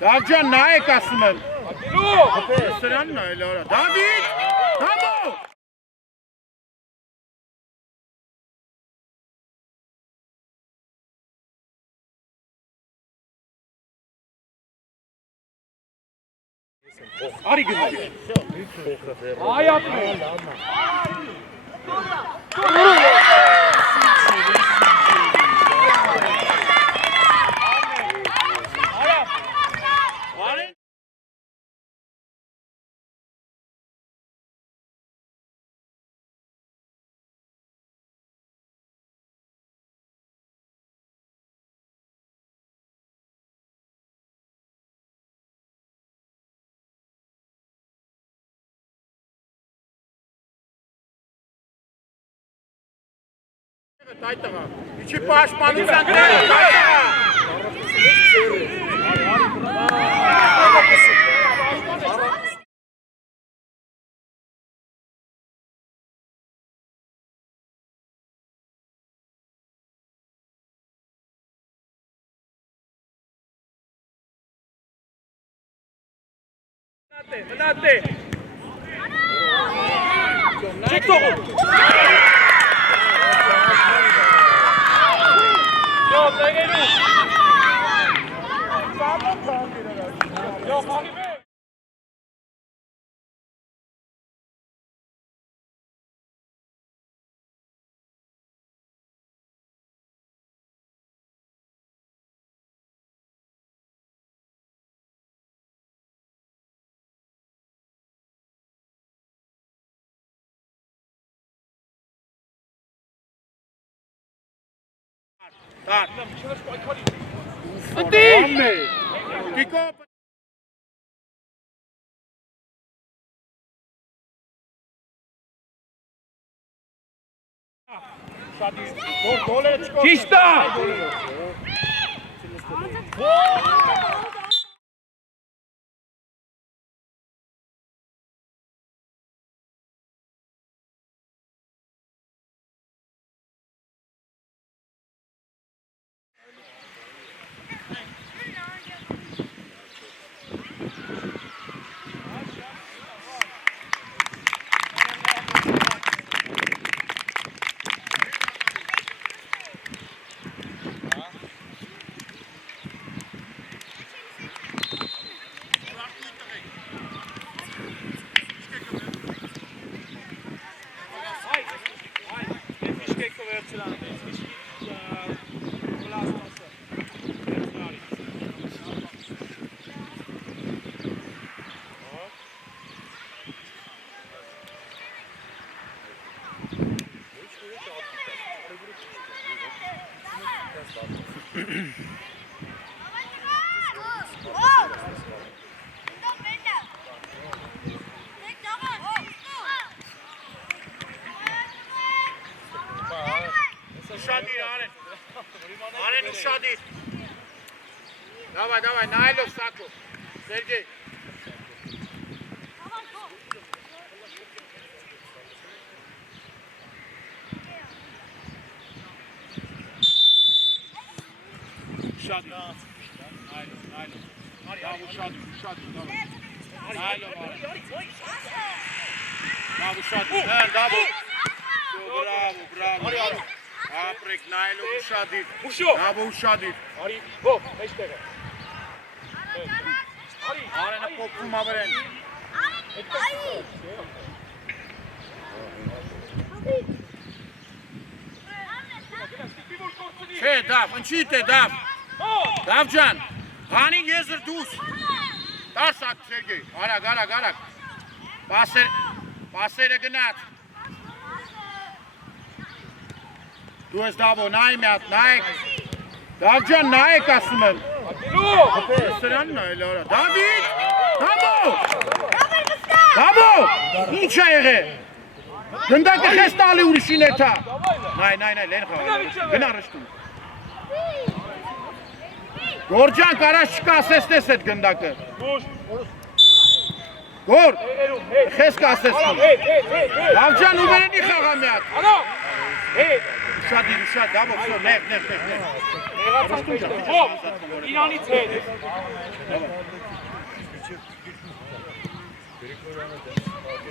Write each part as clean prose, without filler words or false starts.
Davcan naik aslanım. Sıran ne öyle orada? David! Bravo! Ari günü. Ay yapma. Taytağa. İçi baş malıksan direkt taytağa. Menate. Çek topu. Yok, ne geliyor? Yok, abi. Dar. Hadi. Kiko. Çişta. Aren ушади. Давай, давай, Найлов Сако. Сергей. Ушади. Найлов. Да, ушади. Найлов. Да, ушади. Да, браво. Ապրեք նայելով ուշադիր, նավը ուշադիր Արի, հով, մեջտեղ է Արենը պոպվում ավրեն Չէ, դավ, ընչիտ է, դավ Դավ ջան, հանին եզր դուս Տարս ակ, Սերգեյ, արագ Պասերը գնաց Դու ես դավո, նայ միատ, նայք Դավջան նայք ասում եմ Սրանն է էլ արա Դավիթ, դավո Ինչ է եղե Գնդակը խես տալի ուրիշին էթա Նայ, լեն խաղա Գնա ռշտում Գորջան կարաշ չկա ասեսնես էդ գնդակը Գոր, խես կա ասեսնում Դավջան ու մերենի խաղա միատ Շատ, դավո, վсё, նեղ։ Եղացած ուժը, հոպ, իրանից հետ։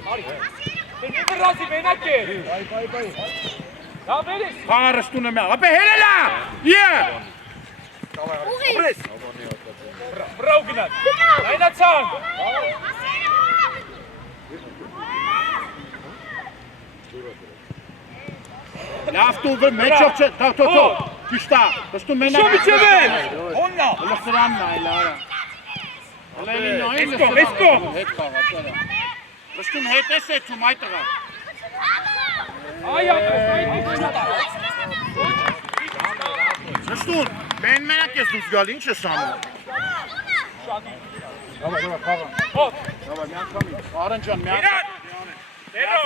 Արի, մի բրազի մենակ է։ Դա վերես։ Խաղարշտունը մյա, ապե հերելա, Ապրես։ Բրավ գնան, նայնացան։ լավ տուվը մեջով չէ, թո, ճիշտա, վստում մենակ։ Շոմիչևեն, հոննա։ Լսրանն այլ արա։ Էսկո։ Հետ խաղաց արա։ Վստում հետ ես էթում այդ տղա։ Այ ապրես, Վստում, մենակ ես դուս գալ, ինչ ես անում։ Դավա, խաղան։ հոպ, Դավա, միանգամի, Արեն ջան, իրան, ներո։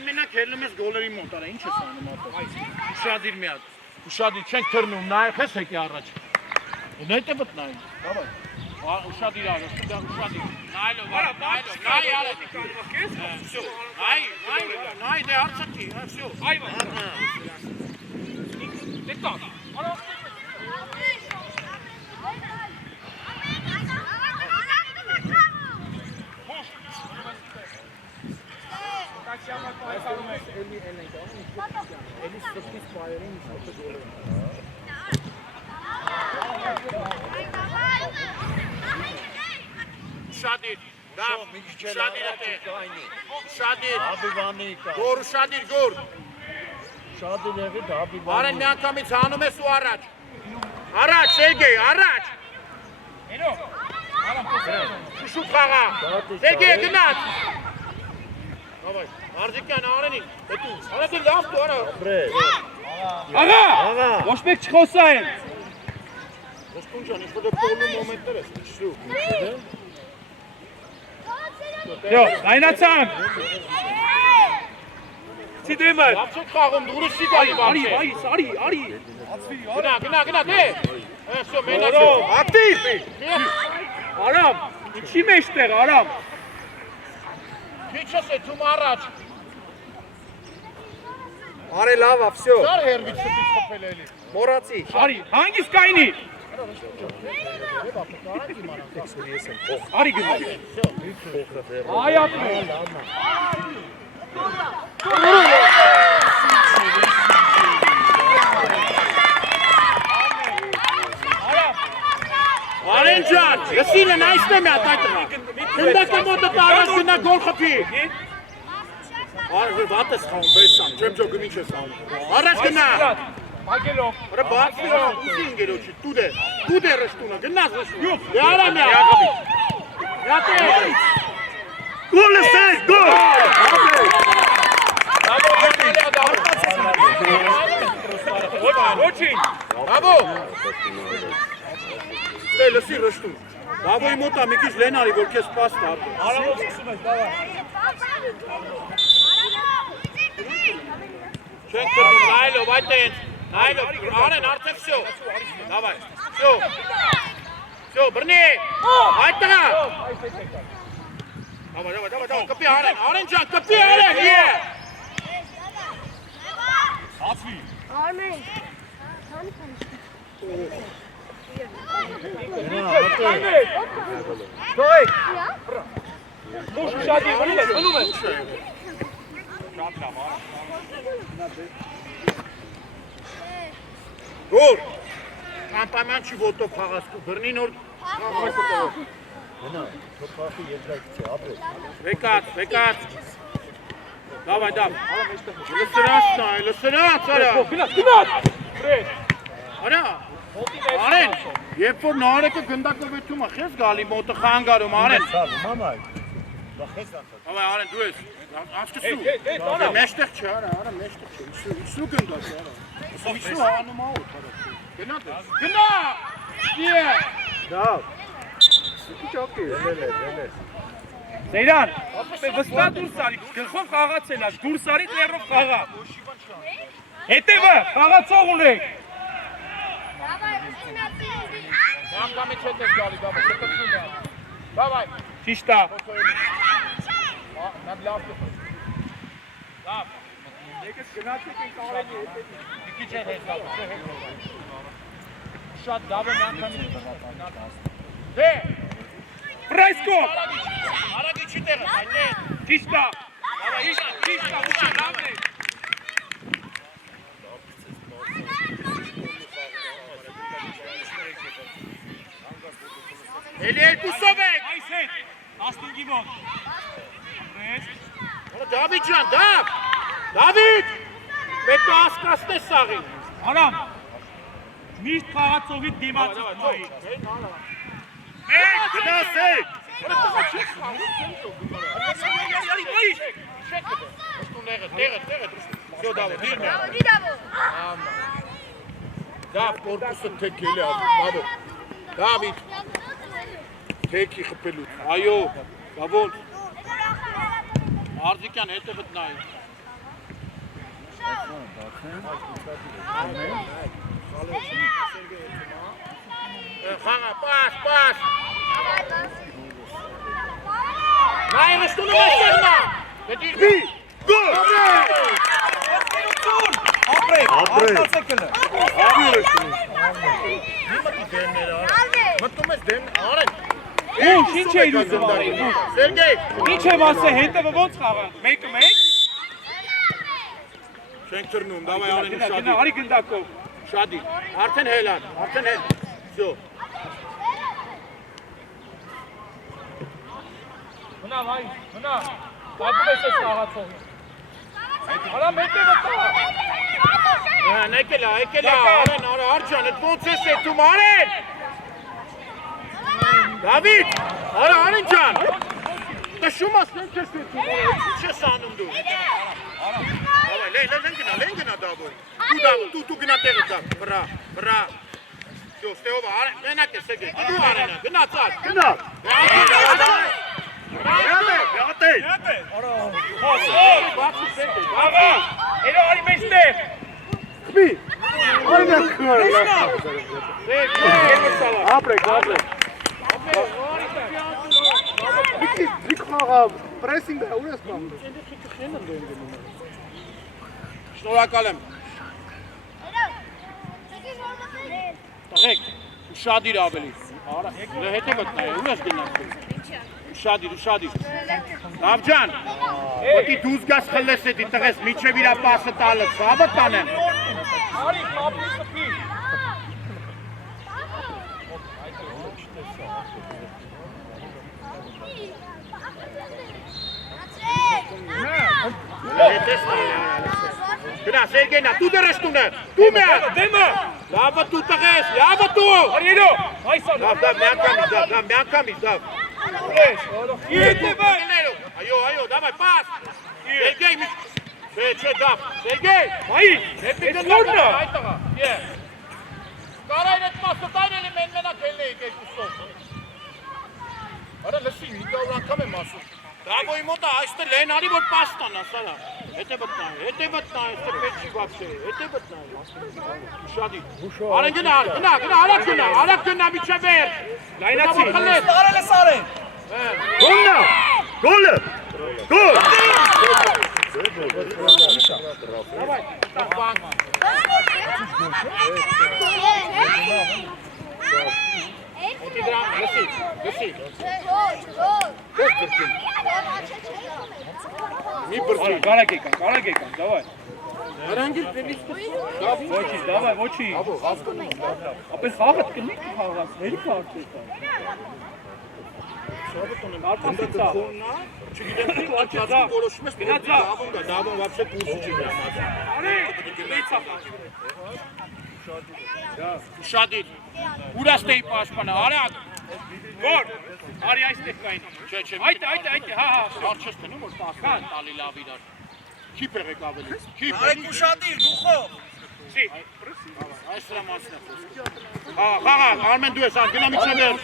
Մենակ հելնում ես գոլերի մոտ, արա, ինչ ես անում ապա։ Ուշադիր մի հատ, ուշադիր, չենք թրնում, նայեք ես եկի առաջ։ Նայտ է վտնային, դավայ, ուշադիր արա, ուշադիր, նայլով, նայ արա, նայ, դե արցակի, վсё, Այվա, դետան, արա, Ուշադիր, դավ, ուշադիր է տեղ, ուշադիր, գոր, ուշադիր, գոր, Արեն մի անգամից հանում ես ու առաջ, Սերգեյ, առաջ, ներո, շուշուտ խաղա, Սերգեյ գնաց, Արձիկյան, Արենին, հետու, արա դե լավ դու, արա, աղա, ոչ մեկ չխոսա են, Ոստուն ջան, ինչ որ պոլու մոմենտներ ես, իչրու, Յո, նայնացան, Սիդեմը, լավ չեք խաղում, դուրը չի գալի արի, գնա, դե, վсё, մենակ է, ակտիվ, Արամ, ինչի մեջտեղ, Արամ, քիչ ես էթում առաջ, Արի լավ, վсё։ Դար հերվից ստից խփել էլի, Մոռացի։ արի, հանգիստ կայնի, արի գնա, այ ապրես, Արեն ջան, լսին են այստեղ մի հատ այդ տղա, Գնդակը մոտը տարած գնա գոլ խփի, Արը վատ ես խաղում, բեսամ, չեմ ջոգում ինչ ես անում, առաջ գնա, Ագելով, Ora բացի ուզի ինգերոջի, տուդե ռշտունը, գնաց ռշտունը, Յարա մի Յատե, գոլ ես է, գոլ, ոչինչ, Բաբո, ստե լսի ռշտուն, Բաբոյի մոտա մի քիչ լենարի, որ քեզ պաս տա, Արամով սկսում ես, դավա, չենք կրնում, նայլով, այդ տենց, նայլով, Արեն, արդեն վсё, դավայ, վсё, բրնի, այդ տղա, Դավայ, կպի Արեն ջան, կպի Արեն, հացվի, Armin. Դոյք, մուշ ուշադի, գնում ես, Գոր, անպայման չի ոտով խաղաց, բրնի նոր Վեկած, դավայ, լսրանց արա, գնաց, պրես, արա, Արեն, երբ որ նարեկը գնդակով էթում է, խես գալի մոտը խանգարում, Արեն, Արեն, դու ես, անցկսու, մեջտեղ չէ, արա, մեջտեղ չէ, իչնու գնդակ է, արա, իչնու հանում աղոտ, արա, գնա, Լավ։ Իջոքի, ելել է։ Սեյրան, վստահ դուրս արի, գլխով խաղացել ես, դուրս արի լերով խաղա։ Հետևը, խաղացող ունեք։ Անգամից հետ ես գալի, բաբա, շտկություն է։ Բաբայ։ Ճիշտ է։ Նա լավ է։ Լավ։ Եկես գնացեք ենք արենի հետևի։ Մի քիչ է հետ գալու, չէ հետ։ Շատ լավ է անգամից։ Դե։ Պրայսկո։ Արագիչի տեղը, այդտեղ։ Ճիշտ է։ Բաբա, ճիշտ է, ուշ լավ է։ Էլի երկուսով եք։ Այս հետ, 15-ի մոտ։ Դավիթ ջան, Դավիթ։ Պետք է հասկացնես սաղին։ Արամ, միշտ խաղացողի դիմաց մայի։ Գնասեք։ Всё, Давид, դիրմը։ Դավ, կորպուսը թեքել է, բաբո։ Դավիթ։ Թեքի խփելուց։ Այո, բաբոն։ Արձիկյան հետևդ նայ։ Խաղա, պաս։ Նայ նստում ես տերնա։ Դի, գոլ։ Ապրեք, արտացեկելը։ Մտնում ես դեմ, արեն։ Ուշ, ինչ է իրուսում արել։ Սերգեյ։ Ինչ եմ ասել, հետևը ոնց խաղանք, մեկը մեկ։ Չենք թռնում, դավայ արեն Գնա, շադի։ արի գնդակով։ Շադի, արդեն հելան, արդեն հել։ Всё։ Մնա, վայ, մնա։ Բակում ես ես խաղացողը։ Արամ հետևը տա։ Եկելա, արեն, արջան, էդ ոնց ես եթում, արեն։ Դավիթ, արեն ջան։ Նշում ես, նենք ես եթում, ինչ ես անում դու։ Լեն գնա դավոյ։ Դու գնա տեղը դավ, վրա։ Всё, ստեով արեն, մենակ ես եկեք, դու արենա, գնաց ար, գնա։ Գատե։ Աղա, էլո արի մեզ տեղ։ Խմի։ Այնա քարը։ Ապրեք։ Մի խաղա պրեսինգ է, ուր ես կանում։ Շնորհակալ եմ։ Տղեկ, ուշադիր ավելի։ Արա, հետևդ նայ, ուր ես գնաց։ Ուշադիր։ Լավ ջան, ոտի դուզ գաս խլես էդի տղես, միչև իրա պասը տալը, սավը տանեմ։ Արի, խապի խփի։ Գնա, Սերգեյնա, դու դրես տունը, դու միան։ Դեմը։ Լավը դու տղես, լավը դու։ Արի էլո, այսա։ Լավ, միանգամից, դավ։ Հետևը։ Այո, դավայ, պաս։ Սերգեյ, չէ, դավ, Սերգեյ։ Մայի, հետևը նորնը։ Կարայն էդ մասը տայն էլի մենակ հելն էիք երկուսով։ Արա լսի, 500 անգամ եմ ասում։ Դավոյի մոտը այստեղ լեն արի, որ պաս տանա, սարա։ Հետևդ նայ, այստեղ պետք չի վապշե, հետևդ նայ։ Ուշադի։ Արեն գնա, արագ գնա, միջև վերջ։ Լայնացի։ Արել ես արեն։ Գոլը։ Գոլ։ Լսի։ Մի բրծի։ Կարակ եկան, դավայ։ Արանգիր պելիս Ոչի, դավայ, ոչի։ Ապես խաղը կնի խաղաս, հերիք արդյոք։ Արդասիցա։ Չգիտեմ, աչածի որոշում ես, դավոն վապշե կուրսի չի գրամած։ Արի, մեծա խաղ։ Ուշադիր, ուրաստեի պաշպանը, արագ։ Որ, արի այստեղ կային։ Չէ, Այդը, հա, Արչես տնում, որ պասպան տալի լավ իրար։ Քիպ եղեք ավելի։ Արեք ուշադիր, դուխով։ Չի, Այս սրա մասն է խոսքը։ Խաղա, Արմեն դու ես ան, գնա միջև վերջ։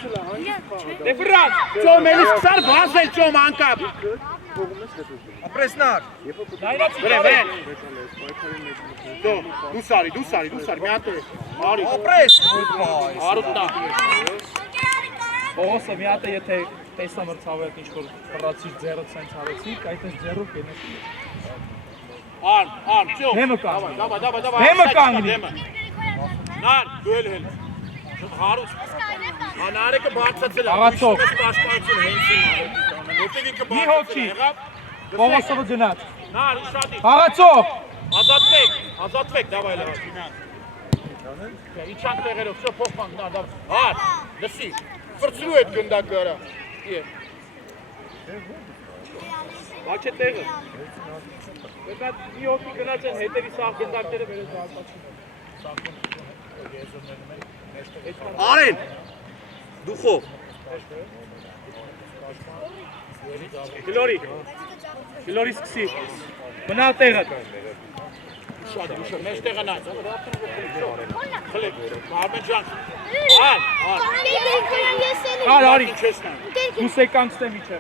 դե վրան։ Ճոմ էլիս կսար վազել ճոմ անկապ։ թողում ես հետո։ Ապրեսնար։ Նայրացի Վրա, կարի։ դու սարի, մի հատ է։ Արի։ Ապրես։ Արուտա։ Պողոսը մի հատ է եթե տեսա մրցավետ ինչ-որ խրացիր ձերըց սենց հարեցիք, այդպես ձերով կենես։ Արմ, ծյո։ Դեմը կանգնի։ Դավա։ Դեմը կանգնի։ Նար, դու էլ հել։ Հարուց։ Անարեկը բարձացել է։ Աղացող։ Պաշտպանություն հենցին արեցի։ Որտեղ ինքը Մի հոգի։ Պողոսովը գնաց։ Նար, ուշադիր։ Խաղացող։ Ազատվեք, դավայ լավ։ Իչան տեղերով, շո փոխման, նար, հար, լսի, վրծրու էդ գնդակը արա։ Բաչ է տեղը։ Դա մի հոգի գնաց են հետևի սաղ գնդակները վերեց արտաչին։ Արեն։ Դուխով։ Գլորի սկսի։ Մնա տեղը։ Շատ մեծ տեղը նայ։ Խլեք, Արմեն ջան։ Արի։ Ինչ ես նայ։ Դու սեկանց տե միջև։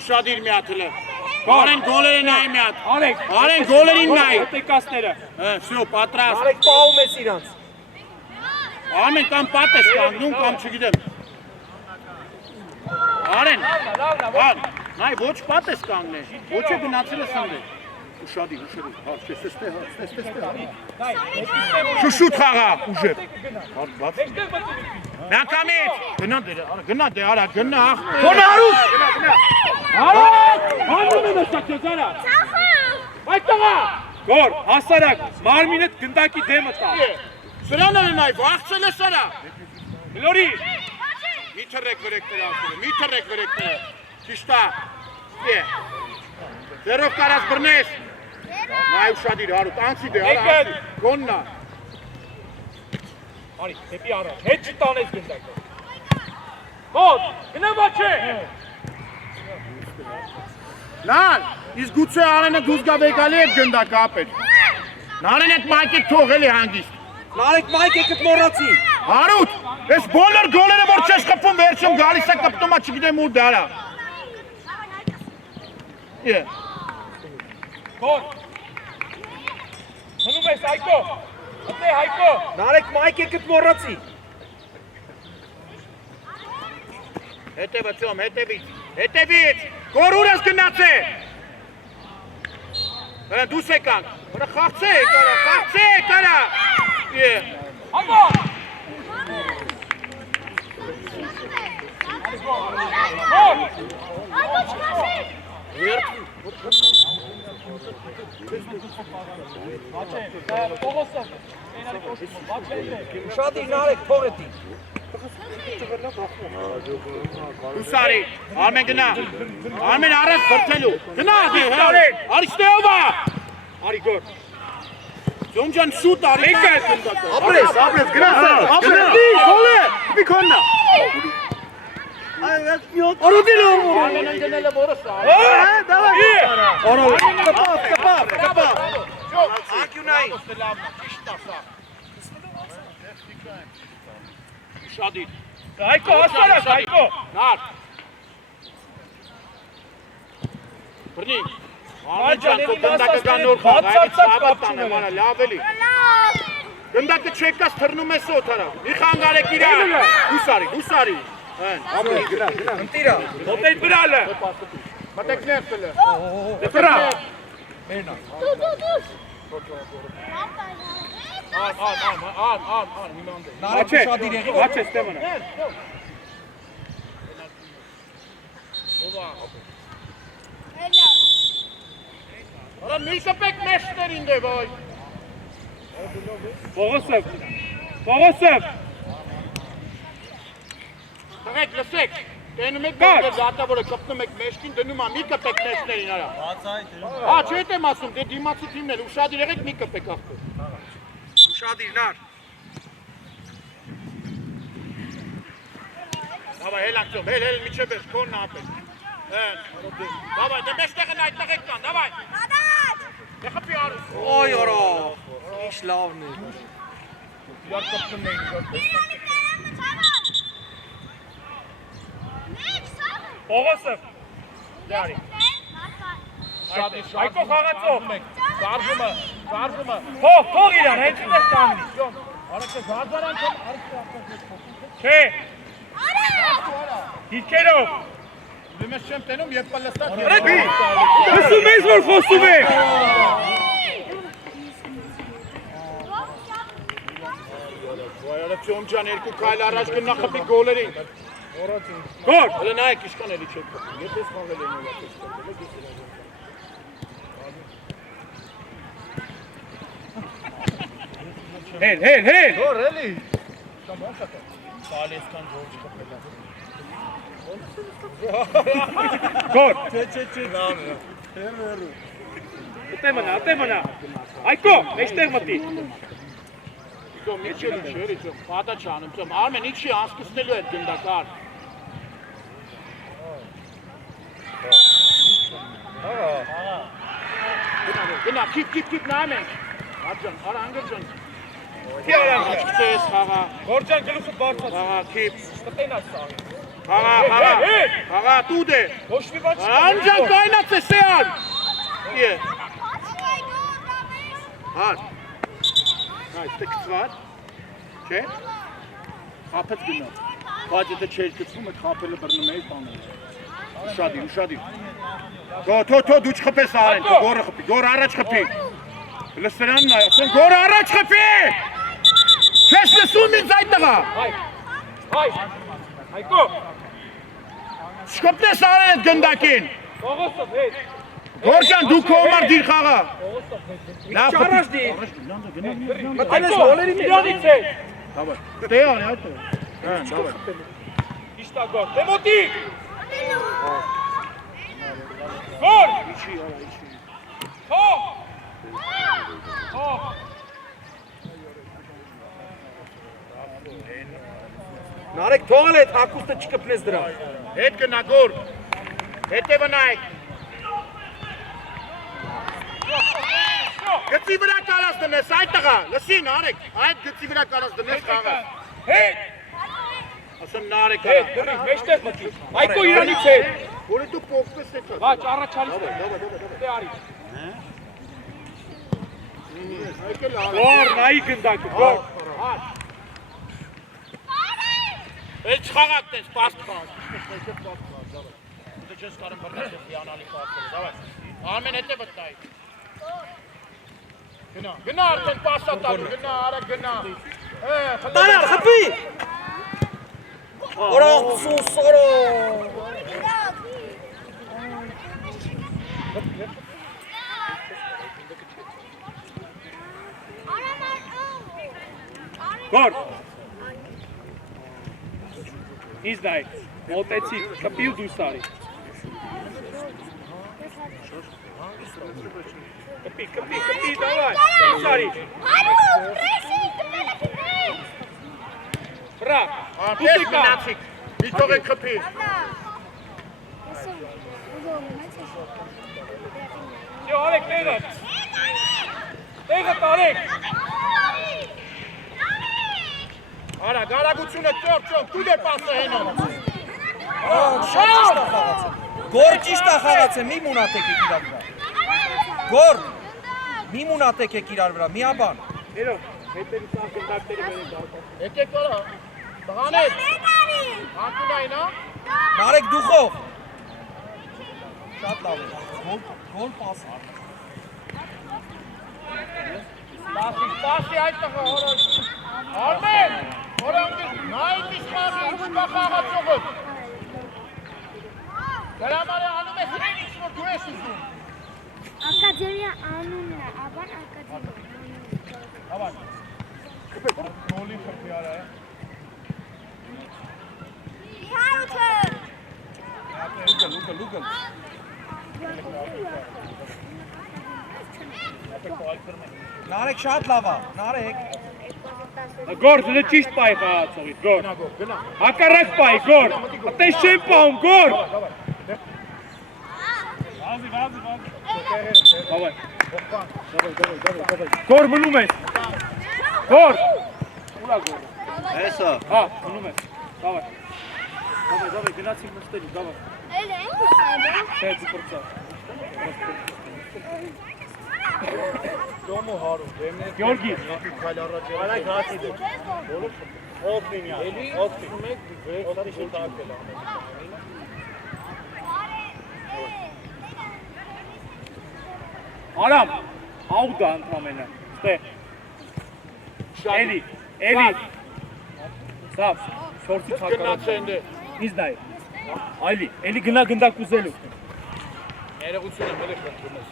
Ուշադիր մի հատ հլը։ Արեն գոլերը նայ մի հատ։ Արեն գոլերին նայ։ Տեկասները։ Всё, պատրաստ։ Արեք պահում ես իրանց։ Արմեն կամ պատ ես կանգնում կամ չգիտեմ։ Արեն։ Նայ ոչ պատ ես կանգնել։ Ոչ է գնացել ես անդե։ Ուշադիր։ Հա, տեսես։ Շուշուտ խաղա, ուժը։ Բաց։ Նակամից։ Գնա դե, արա, գնա ախպեր։ Խոնարուց։ Արա, հանում եմ ստացած արա։ Այդ տղա։ Գոր, հասարակ, մարմինդ գնդակի դեմը տա։ Սրան է նայ, վախցել ես արա։ Գլորի։ Մի թռեք վրեկները։ Ճիշտ է։ Ձերով կարած բռնես։ Նայ ուշադիր, հարուտ, անցի դե, արա, գոննա։ Արի, դեպի առաջ, հետ չտանես գնդակը։ Ոտ, գնա բաչե։ Նար, իսկ գուցե Արենը դուզ գա վեկալի էդ գնդակը ապեր։ Նարեն էդ մայքետ թողել է հանգիստ։ Նարեք մայք եկըտ մորացի։ Հարուտ, ես բոլոր գոլերը որ չես խպում վերջում գալիս է կպտումա չգիտեմ ուր դարա։ Գոր։ Հնում ես Հայկո։ Հտնե Հայկո։ Նարեք մայք եկըտ մորացի։ Հետևից, գոր ուր ես գնացե։ Դուս եկանք, վրա խաղցեք արա։ Հայկո։ Գոր։ Պողոսով, շատ ինարեք փողետի։ Ուսարի, Արմեն գնա, Արմեն առած բրթելու, գնա, արի ստեովա, արի գոր, Ձոմջան շուտ արի, Ապրես, գնաս, մի քոննա։ Արոդիլո։ Արմեն ընգնել է որս, Դավայ։ Կպավ։ ակյունայի, Շադիր, Հայկո, հասարակ, Հայկո։ նար, բրնի, Արմեն ջան, քո գնդակը կա նոր խաղ, այդից սավատ տանը, մանա, լավ էլի, գնդակը չեկաս թրնում ես օթարա, մի խանգարեք իրա, դուսարի, Ընտիրա, հոտեյ բրալը։ մտեք ներսելը, Դրա։ Ան, հիմանդե, Աչե, Ստևանը։ արա մի կպեք մեշտերին դե վայ, Պողոսով։ տղեք, լսեք, տենում եք բորդը դատավորը կպնում եք մեշտին, դնում ա մի կպեք մեշտերին արա, հա, չետ եմ ասում, դե դիմացի թիմն էլ, ուշադիր եղեք մի կպեք աղբեր, Ուշադիր նար։ Դավայ, հել ակցում, հել միջև ես, քոնն ապել, դավայ, դե մեշտեղն այդ տղեք կան, դավայ, դե խպի արուս, Ոյ օրո, ինչ լավն է։ յար կպտում էին, Պողոսով։ դարի, Ուշադիր, Այկո խաղացող։ Շարժումը։ Թող իրան, հենց ուտեղ կանգնի։ Արակը զարզարան չեմ, Չէ։ Դիրքերով։ Ուրեմն չեմ տենում եւ պլստած։ Լսում ես որ խոսում եք։ Վայ, Ջոն ջան, երկու քայլ առաջ գնա խփի գոլերին։ Գոր։ Հələ նայեք իշքան էլի չեք խփում։ Եթե խաղել են ուղղակի Հել։ Գոր էլի։ Սալեսկան Ջորջ խփելա։ Գոր։ Չէ։ Հերո։ Ատեմնա։ Այկո, մեջտեղ մտի։ Ջոն, միչելի չէ, ջոն, պատա չանում, ջոն, Արմեն ինչի անցկացնելու այդ գնդակար։ Գնա, քիփ նայում ենք։ Աջան, արա անգր ջոն։ Չես խաղա։ Գորջան գլուխը բարձած։ Խաղա, քիփ։ Կտենաս սաղի։ Խաղա, տուդ է։ Ոչ մի բան չկա։ Անջան կայնած է սեան։ Է։ Հար։ Այստեղ կծված։ Չէ։ Խափեց գնա։ Բայց եթե չէր կծվում, այդ խափելը բռնում էի տանել։ Ուշադիր։ Թո դու չխփես արեն, գորը խփի, գոր առաջ խփի։ Լսրանն այ, ասեն գոր առաջ խփի։ Չես լսում ինձ այդ տղա։ Այկո։ Չխփես արեն այդ գնդակին։ Ողոսով հետ։ Գորջան դու քո համար դիր խաղա։ Լավ Չարաշ դի։ Մտանես գոլերի Իրանից է։ Դավայ։ Տեան այդ։ Հա, դավայ։ Իշտա գոր։ Դեմոտի։ Գոր։ Իչի, արա, իչի։ Հող։ Նարեկ թողել այդ հակուստը չկպնես դրա։ Հետ գնա գոր։ Հետևը նայեք։ Գծի վրա կարած դնես այդ տղա, լսի նարեկ, այդ գծի վրա կարած դնես խաղը։ Հետ։ Ասեմ նարեկ Հետ, արա։ դրի, մեջտեղ մտի։ Այկո իրանից է։ Որի դու փոքրես է չա։ Բաչ, առաջալից է։ Դե արի։ Այկը լավ։ Գոր, նայի գնդակը, գոր։ Էլ չխաղակ տես, պաստ խաղակ։ Դու չես կարում բռնես ես հիանալի պաստերը, դավայ։ Արմեն հետ է վտնայի։ Գնա արդեն պասա տալու, գնա, արա գնա։ Տարա, խփի։ Օրող սուսորո։ Գոր։ Ինձ նայ, մոտեցի, կպի ու դուրս արի։ Կպի, դավայ, դուրս արի։ Բրա, Պես մնացիք, մի թող է կպի։ Եո, արեք տեղը։ Տեղը տարեք։ Արա, գարագությունը ճոր, դու դե պասը հենոմ։ Գոր ճիշտ է խաղացե, մի մունատեք եք իրար վրա։ Գոր, մի մունատեք եք իրար վրա, միաբան։ Երո, հետերի սան գնդակտերի մենի դարկ։ Եկեք արա, տղաներ, անկունային, հա։ Նարեկ դուխով։ Շատ լավ է, գոլ պաս։ Պասի այդ տղա, հորոչ։ Արմեն, հորանքից, նայիք իշխաղի, ինչպա խաղացողըտ։ Դրամարը անում ես են ինչ որ դու ես ուզում։ Ակադեմիա անունն է, աբան ակադեմիա։ Հավան, նոլի խրպի արա է։ Լուգլ։ Նարեկ շատ լավ է, Նարեկ։ Գոր, դու ճիշտ պայի խաղացողից, գոր։ Գնա։ Հակառակ պայի, գոր։ Այդպես չեմ պահում, գոր։ Հավայ։ Գոր մնում ես։ Գոր։ Ուրա գոր։ Հեսա։ Հա, մնում ես։ Davay. Davay, gnaci mosteli, davay. Öyle mi? Şey, bu porta. Դոմո հարու, Գյորգի, քայլ առաջ արագ հացի դե։ Օգնինյա, օգնի։ մեկ վեստի տակել ամեն։ Արամ, աուտա ընդամենը։ Ստե։ Էլի, էլի։ Սավ, շորտի Գնաց ցակարած։ են դե։ Ինձ նայ։ Այլի, էլի գնա կուզելու։ Ներողություն եմ ելի խնդրում ես։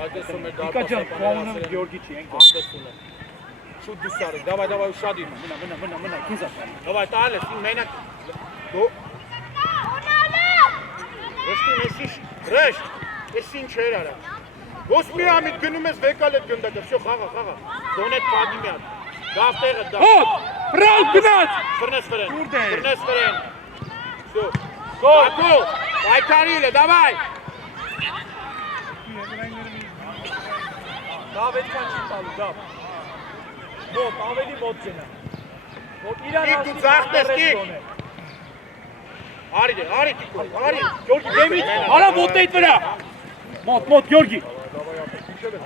Այդեսում է Նիկա ջան, քոնը Գյորգի չի, ենք։ Անդեսում է։ Շուտ դուսարի, դավայ ուշադիր։ Մնա, քիզ ասա։ Դավայ տալ ես, մենակ դու Ռեշտին էսիշ, ռեշտ, ես ինչ էր արա։ Ոս մի ամիտ գնում ես վեկալ էտ գնդակը, վсё խաղա, դոն էտ պադի միատ, դավ տեղը դավ։ Հոտ, բրավ գնաց։ Վրնես վրեն, Ուրդ է։ վրնես վրեն։ Վсё, գոլ, բայկարիլ է, դավայ։ Դավ այդքան չի տալու, դավ։ Մոտ, ավելի մոտ գնա։ Մոտ իրան Տիկ դու ձախտես, տիկ։ Արի դե, արի տիկո, արի։ Գյորգի, դեմից, արա մոտեիդ վրա։ Մոտ, Գյորգի։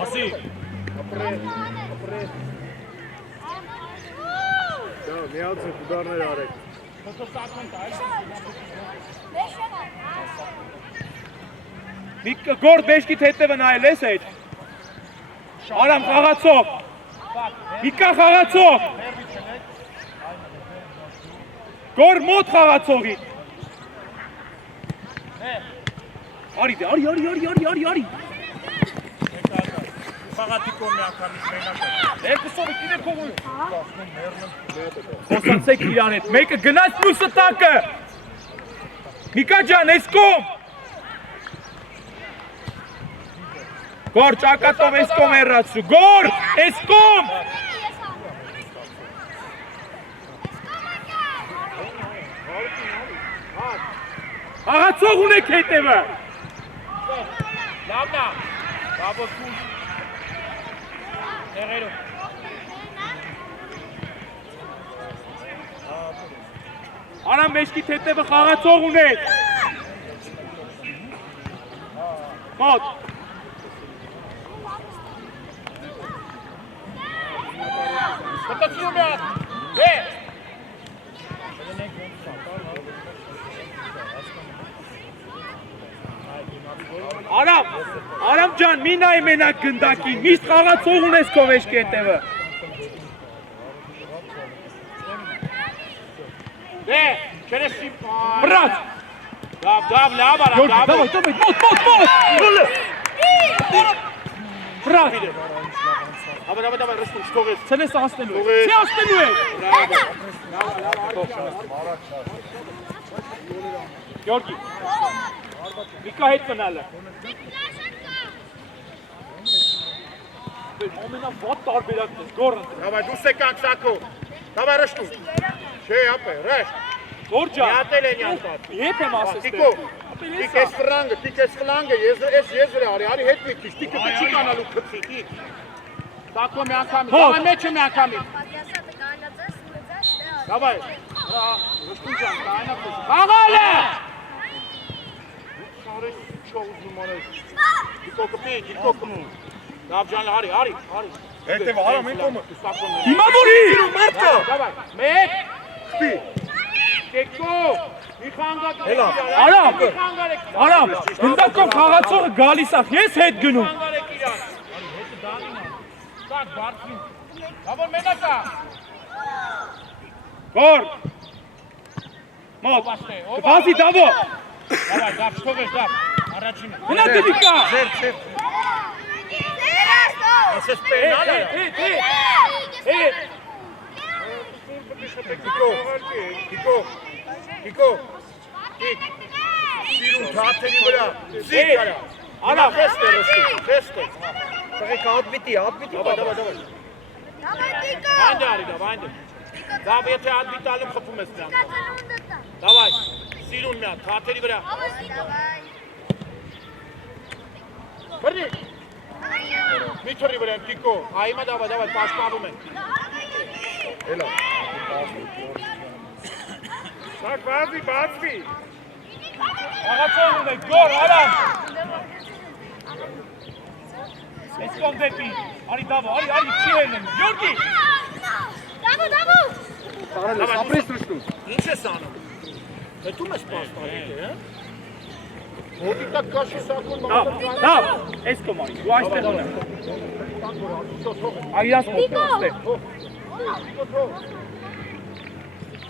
Ասի։ Միացը կուդարներ արեք։ Մի գործ մեջքիդ հետևը նայել ես այդ։ Արամ խաղացող։ Միկա խաղացող։ Գոր մոտ խաղացողի։ Արի դե, արի։ Խաղատիկով մի անգամից մենակ է։ Երկուսովը կինե կողում։ Խոսացեք իրան հետ, մեկը գնաց մյուսը տակը։ Միկա ջան, ես կողմ։ Գոր, ճակատով ես կողմ երացու, գոր, ես կողմ։ Աղացող ունեք հետևը։ Լավնա, բաբո կուլ։ Եղերում։ Արամ մեջքիդ հետևը խաղացող ունեք։ Մոտ։ Կտացում է, է։ Արամ ջան, մի նայ մենակ գնդակին, միշտ խաղացող ունես քո մեջքի հետևը։ Դե, չերեսի։ Բրած։ Դավ, լավ արա, Գյորգի, դավ։ դավայ, մոտ։ Բրած։ Դավայ, ռստում, շտողես։ Ցնես հասնելու Ուղղի։ է։ Չի հասնելու է։ Գյորգի։ Միկա հետ մնալը։ Ամենավատ տարբերակն է, գորն։ Դավայ, դու սեկանք սակո։ Դավայ, ռշտում։ Չէ, ապե, ռեշտ։ Գոր ջան։ Միատել են յանտատ։ Եփ եմ ասես։ Տիկո, տիկ ես ֆլանգը, ես վրա արի հետ մի քիչ, տիկը չի կանալու քցի, տիկ։ Սակո մի անգամից, դավայ մեջը մի անգամից։ Դավայ, ռշտում ջան, կայնապես։ Խաղալ է։ Շարես չող ուզում արես։ Տիկո կպի, տիկո կմում։ Դավ ջան, արի։ Հետև արամ են կոմը։ Դիմավորի։ Մարդը։ Դավայ, մեկ, խպի։ Տիկո, մի խանգատ։ Արամ, գնդակով խաղացողը գալիս ախ, ես հետ գնում։ Խանգարեք իրան։ Հետը դանին ան։ Սակ, բարձին։ Դավոր մենակա։ Գոր։ Մոտ։ Վազի դավո։ Դավայ, դավ, շտով ես դավ։ Առաջինը։ Գնա դեպիկա։ Ես ես պենալ է։ Տիկո, տիկ, սիրուն թաթերի վրա, զիկ արա, անա խեստ է ռստի, խեստ է, Տղեկ ադվիտի դավայ, վայնդը արի դա, վայնդը, դավ եթե ադվիտ ալում խպում ես միան, դավայ, սիրուն միան, թաթերի վրա, բրնի, մի թրի վրա են, տիկո, այմա դավայ, պաշպանում են, Էլա սակ բացվի, Աղացող ունեք, գոր, արամ։ Այս կողմ դեպի, արի դավո, արի չի ելնում, Գյորգի։ Դավո։ Արել ես, ապրես Ռշտուն։ Ինչ ես անում։ Հետում ես պաստարի, հա։ Ոտի տակ կաշի սակուն մաղթր։ Դավ, այս կողմ արի, դու այստեղ ունեմ։ Արի աս մոտներ ստեղ։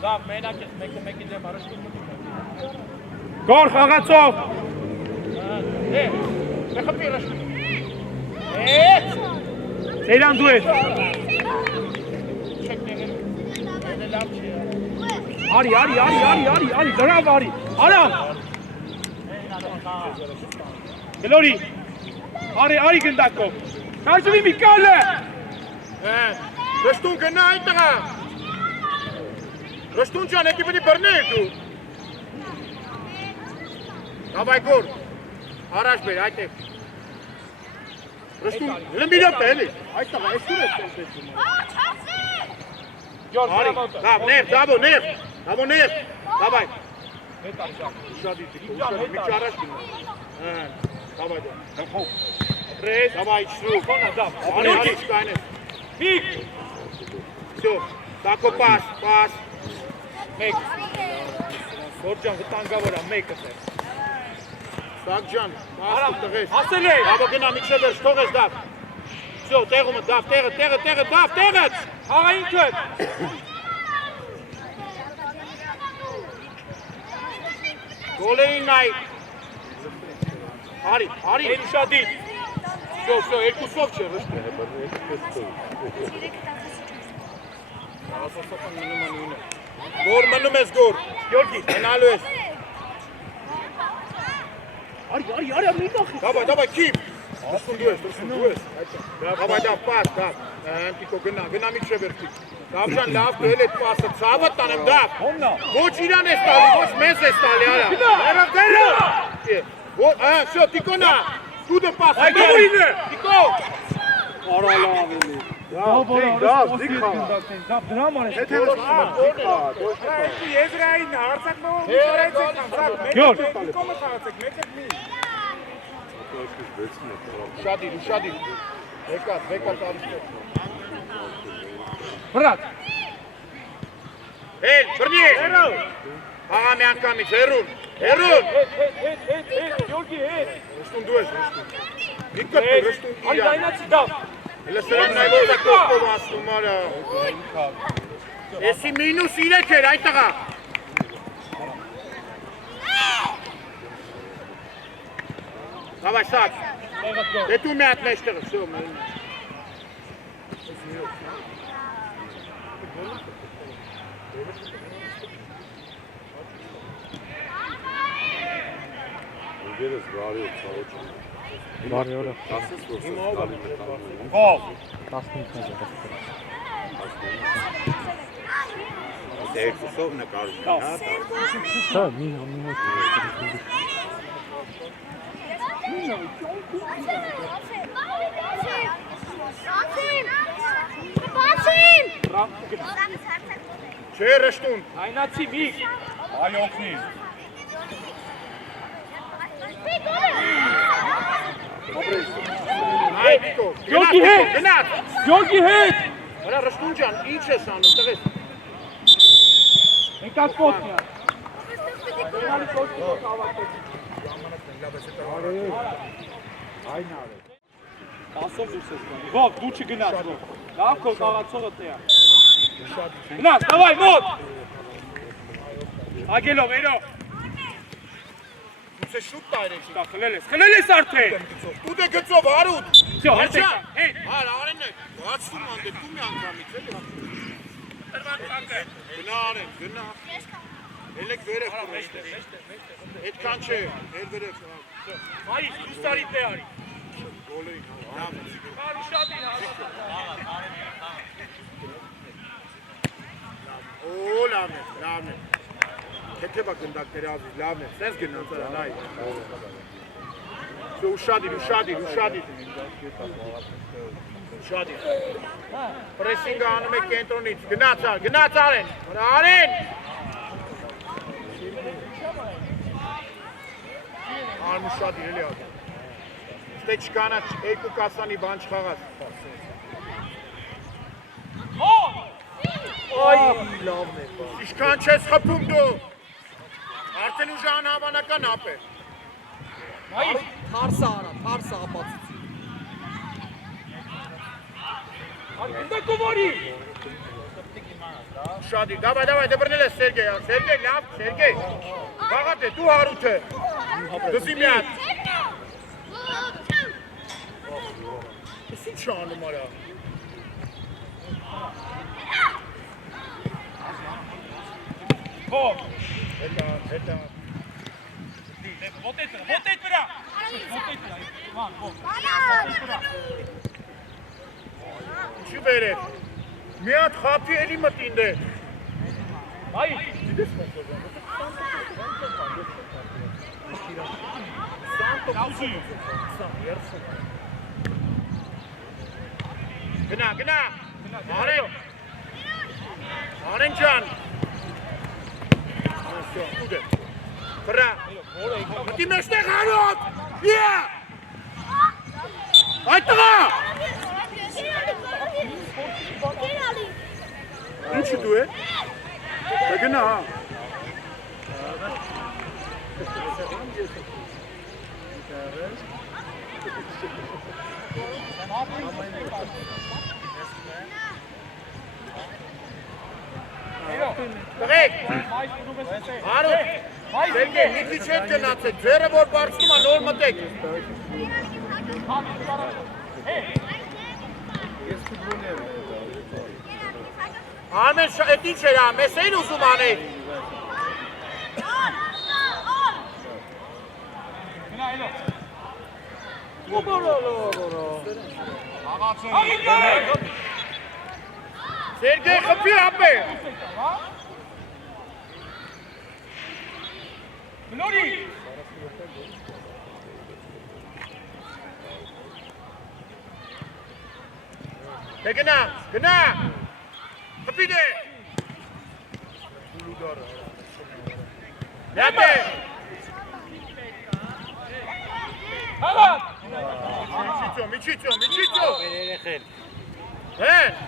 Դավ, մենակ ես, մեկի դեմ Ռշտուն։ Գոր խաղացող։ Մეხպի Ռշտուն։ Սեյրան դու ես։ Արի, դրավ արի, արամ։ Գլորի, արի գնդակով, կաշվի մի կալը։ Ռշտուն գնա այն տղա։ Ռշտուն ճան, եկի պտի բրներ դու։ Դավայ գոր, առաջ բեր, այդ է։ Ռշտուն, լմիրապ է, էլի։ Այդ տղա, ես ուր ես տեսնում։ Արի, դավ, նեղ, դավո, նեղ, դավայ։ Հետ արժակ։ Ուշադի, մի ճարաշ գնա։ Դավայ դե։ Ապրես, դավայ իչրու։ Արի, չկայն ես։ Վիկ։ Всё, տակո պաս։ Մեկ։ Սորջան, վտանգավոր է, մեկը թե։ Սակ ջան, պաս տղես։ Հասել է։ Աբո գնա միջև վերջ, թողես դավ։ Всё, տեղումը, դավ, տեղը։ Հաղա ինքը։ Գոլերին նայ։ Արի։ Էն ուշադի։ Всё, երկուսով չէ, ռշտը։ Գոր մնում ես գոր։ Գյորգի։ Հնալու ես։ Արի, մի նոխի։ Դավայ, քիպ։ Ռշտուն դու ես։ Դավայ, դավ, պաս, դավ։ Անտիկո գնա միջև վերջի։ Դավջան, լավ դու էլ այդ պասը ցավը տանեմ դավ։ Հոմնա։ Ոչ իրան ես տալի, ոչ մեզ ես տալի, արա։ Դերը։ Всё, Տիկոնա, դու դե պաս։ Այդօրինը։ Տիկո։ Արա լավ էլի։ Դավ, դրամ արես։ Եզրային հարցակնով Գյոր։ կոմը խաղացեք, մեկը մի։ Ուշադիր։ Վեկատ արիստեղ։ Բրատ։ Էլ, բրնի։ Աղա մի անգամից, հերուն։ Գյորգի հետ։ Ռշտուն դու ես, Ռշտուն։ Դիկկտ Ռշտուն Արի իրան։ դայնացի դավ։ Հələ սրան նայվոտ է կողքով ասնում, արա։ Եսի մինուս 3 էր, այդ տղա։ Դավայ, սակ։ Դետու մի հատ մեջտեղը, всё։ Բարի օրը։ Գով։ 15 Երկուսով նկարում են, հա։ Հա, մի ամինոց։ Բացին։ Չէ, Ռշտուն։ Դայնացի մի։ Այ օգնի։ Այ Տիկո։ Գյորգի հետ։ Գնաց։ Գյորգի հետ։ Արա Ռշտուն ջան, ինչ ես անում, տղես։ Եկած պոտնյա։ Ասով դուրս ես գնում։ Ո՞վ դու չգնաս ո՞վ։ Լավ քո խաղացողը տեա։ Գնաս, դավայ մոտ։ Ագելով, երո։ Ուսե շուտ տայրեշի։ Դա խլել ես արդեն։ Դու դե գծով արուտ։ Всё, հետ։ Հար, արեն է։ Բացվում անդե դու մի անգամից էլի։ Գնա արեն, գնա։ Ելեք վերև կորեստեղ։ Այդքան չէ, վերև։ Արի, դուստարի տե արի։ Գոլերին, լավ։ Արի շատին հասա։ Օ, լավն է։ Քեթեբա գնդակները ազիզ, լավն է։ Սենց գնան ծարա, նայ։ Всё, ուշադիր։ Պրեսինգը անում է կենտրոնից, գնաց արեն, արեն։ Արմ ուշադիր էլի ադը։ Դե չկանա երկու կասանի բան չխաղաց։ Այ լավն է։ Ինչքան չես խփում դու։ Արդեն ուժը անհավանական ապ է։ Թարսը արա, թարսը ապացուցի։ Անդա կովարի։ Շադի, դավայ, դե բռնել ես Սերգեյ, Սերգեյ, լավ, Սերգեյ։ Բաղատ է, դու Հարութ է։ Դզի մի հատ։ Ես ինչ անում արա։ Հոմ։ Հետա։ Ոտետ վրա։ Ոտետ վրա։ Ման, հոմ։ Ինչի վերև։ Մի հատ խապի էլի մտին դե։ Այ, Գնա։ Արեն ջան։ Ուդե։ Վրա։ Մտի մեջտեղ Հարոտ։ Իա։ Այդ տղա։ Ինչի դու է։ Դե գնա։ Տղեկ։ Հարոտ։ Սերգեյ, մի քիչ հետ գնացեք, ձերը որ բարձնում է նոր մտեք։ Ամեն էդ ինչ էր ամ, ես էին ուզում անել։ Սերգեյ, խփի ապ է։ Մնորի։ Դե գնա։ Խփի դե։ Լատե։ Հալա։ Միջիցո։ Երեխել։ Հեն։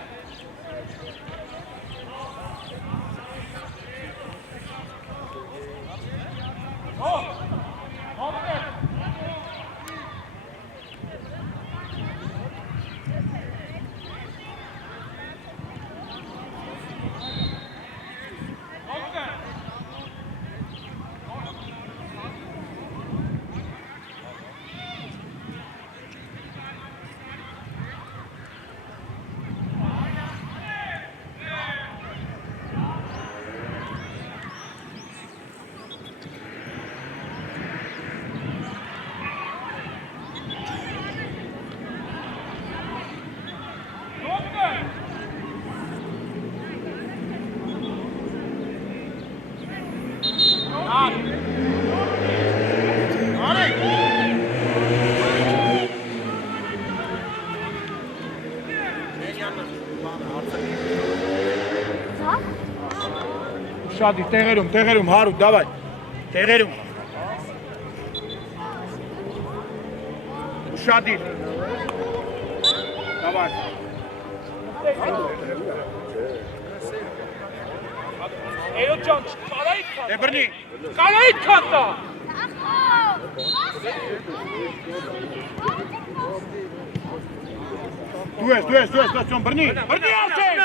Շադի, տեղերում, Հարութ, դավայ, տեղերում։ Շադի։ Դավայ։ Էյո ջան, կարայիք քան։ Դե բռնի։ Կարայիք քան տա։ Դու ես, ծոն բռնի։ Բռնի արդեն։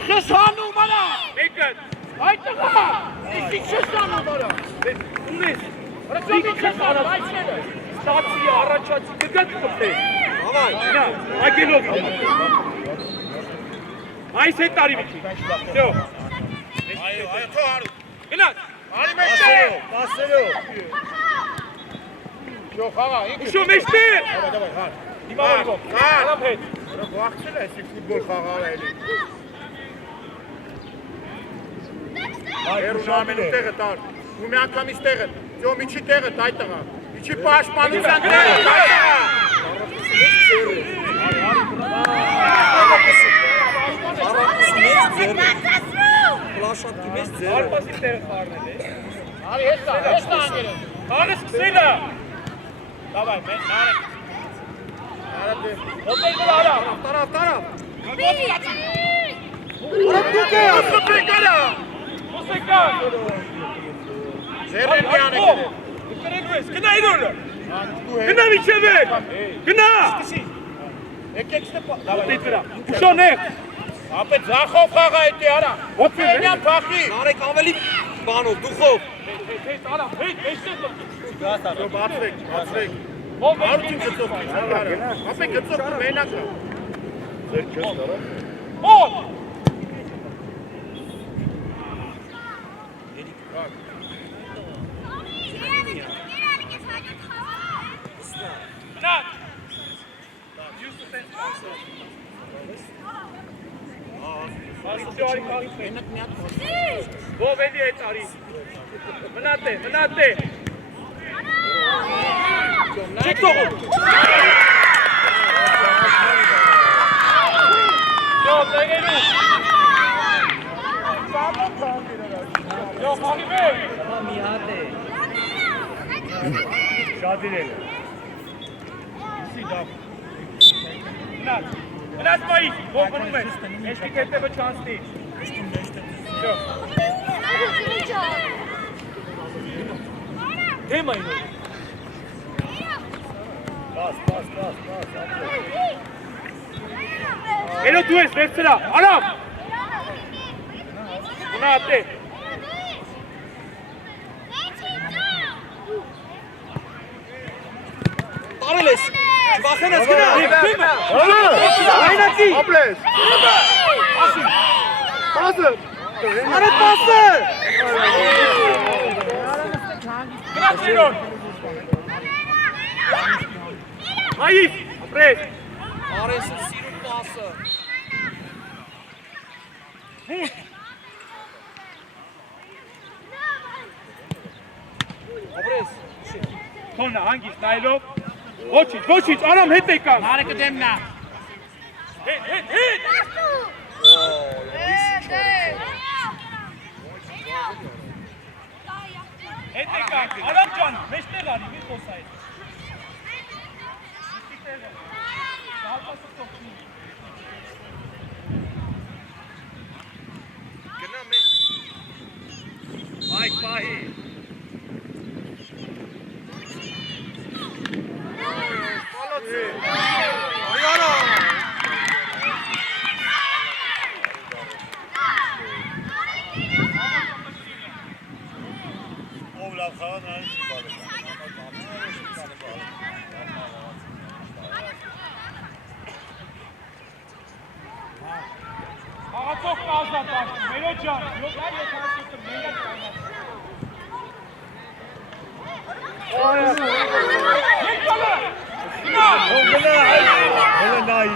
Ռխես հանում արա։ Մեկը։ Այդ տղա։ Իսկ ինչ ես անում արա։ Ունես։ Ռծոմի չես անում, այցները։ Ստացի առաջացի կգատ կպտե։ Հավայ։ Գնա, ագելով։ Այս հետ տարի վիճի։ Всё։ Այո, թո Հարութ։ Գնա։ Արի մեջտեղ։ Տասերով։ Յո, խաղա, ինքը։ Ուշո մեջտեղ։ Դավայ, հար։ Հիմա որով։ Ալամ հետ։ Վախցել ես ֆուտբոլ խաղալ էլի։ Երու ժամենու տեղը տար։ Ու մի անգամից տեղը։ Ձո միջի տեղը տայ տղա։ Միջի պաշտպանության տեղը տայ տղա։ Պլաշատքի մեջ ձեր։ Արպասի տեղը խառնել է։ Արի հեսա անգերը։ Խաղը սկսել է։ Դավայ, մենք նարենք։ Ոտեր վրա արա։ Տարավ։ Դուք է ասում արա։ Ոսեկան։ Ձերեն միան եկել։ Կրելու ես, գնա իրորը։ Գնա միջև է։ Գնա։ Եկեք ստեպա։ Ոտեր վրա։ Ուշոն է։ Ապե ձախով խաղա էտի արա։ Ոտեր է։ Միան փախի։ Արեք ավելի բանով, դուխով։ Հետ արա, հետ, էստեղ։ Բացվեք։ Ով Արություն գծով քիչ։ Ապե գծով մենակ։ Ձեր քեզ դարա։ Ո՞վ։ Նա։ Մենակ մի հատ։ Ով էլի է տարի։ Մնաթե։ Չեք թողում։ Յո, բերելու։ Յո, խաղի վեր։ Շատ իրել։ Մնաց մայիս, ողնում ես, էշտիկ հետևը չանցնի։ Յո, դեմ այն։ Էլո դու ես, վերցրա, արամ։ Մնաթե։ Տարել ես։ Չվախենաս գնա։ Այնացի։ Ապրես։ Պասը։ Արա պասը։ Գնաց իրոն։ Մայիս, ապրես։ Արեսը սիրուն պասը։ Ապրես։ Թոնը հանգիստ նայելով։ Ոչինչ, արամ հետ եկան։ Մարեկը դեմնա։ Հետ։ Հետ եկան, արամ ջան, մեջտեղ արի, մի խոսա հետ։ Գնա մեկ։ Այք պահի։ Ով լավ խաղան այն չի բարեկամ։ Աղացող կազատ աշտում, մերոտ ջան, յոտ այ ես հասույթը մենակ կանած։ Դավայ։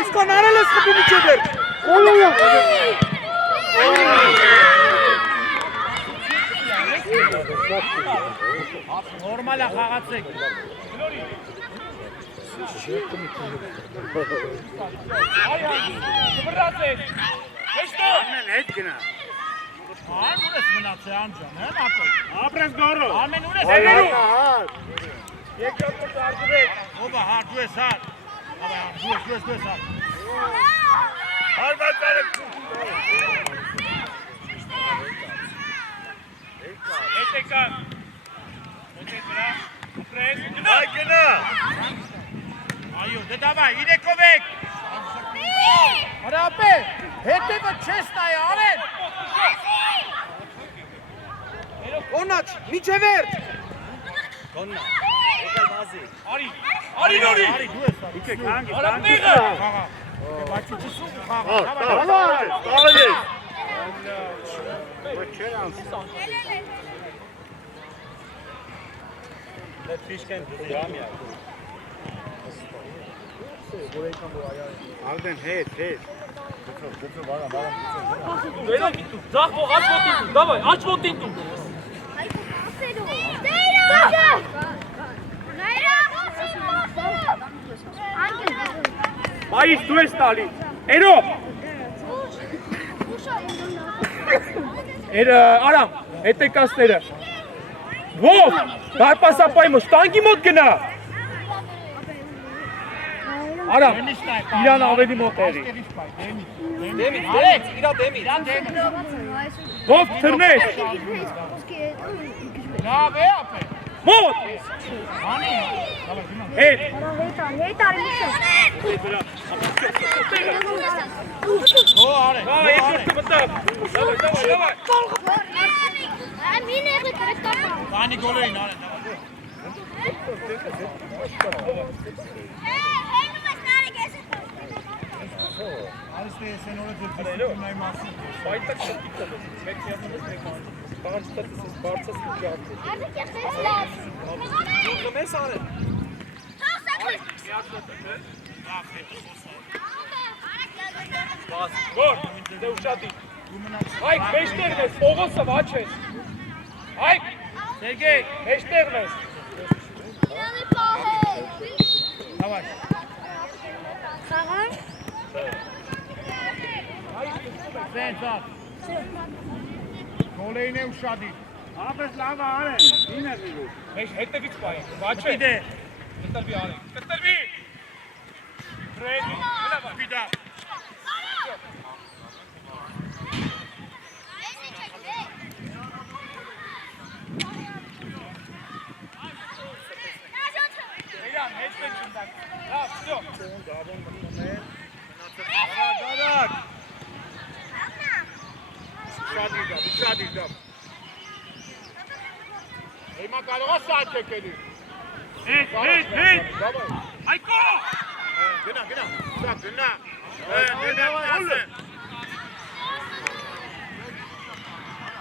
Իսկան արել ես խփի միջև էր։ Նորմալ է խաղացեք։ Վրաց ես, հեշտո։ Ամեն հետ գնա։ Այն ուր ես մնացե անջան, հեն ապել։ Ապրես գորո։ Ամեն ուր ես Բերելու։ Եկեք արտուվեք։ Ովա հար, դու ես հար։ Ավա, դու ես հար։ Հարվածարը։ Հետ եկան։ Ոտեր վրա, ապրես, գնա։ Այ գնա։ Այո, դե դավայ, իրեկով եք։ Հրապե, հետևը չես նայ, արեն։ Կոնաչ, միջև էր։ Կոննա։ Եկալ բազի։ Արի նորի։ Արի, դու ես հար։ Եկեք հանգիստ։ Արա տեղը։ Խաղա։ Բայց չսու խաղա։ Դավայ, տարել ես։ Let fishken դրամիա։ Ալդեն հետ։ Վերո միտու, ձախ ող աչ ոտին դու, դավայ, աչ ոտին դու։ Մայիս դու ես տալի, էրո։ Արամ, հետ եկասները։ Ով, դարպասապայմը, շտանգի մոտ գնա։ Արա, իրան ավելի մոտ երի։ Դեմից, իրա դեմից։ Ով թռնես։ Լավ է ապե։ Մոտ։ Հետ։ Հո արե։ Երկրորդը մտավ։ Давай։ Բանի գոլերին արեն, դավա։ Արստե սեն օրը դեպքում նայ մասի։ Բայտակ շտիկ կոմես։ Մեկ միավորս մեկ ան։ Բարձրացած ես բարձրացած ջահ։ Դու մեզ արեն։ Գոր, դե ուշադի։ Այք, մեջտեղն ես, Պողոսը վաչ ես։ Այք, Սերգեյ, մեջտեղն ես։ Դավայ։ Սեն ծատ։ Գոլերին է ուշադի։ Ապես լավ արեն, ինը դու։ Մեջ հետևից պայ, վաչ է։ Պիտե։ Կտրվի արեն, կտրվի։ Ռեդի, հլա վաչ։ Պիտա։ Իրան, մեջտեղ չնդակ։ Լավ, всё։ Դարակ։ Ուշադի դա։ Հիմա կարող է սաճ եկելի։ Հետ։ Դավայ։ Այկո։ Գնա, սա գնա։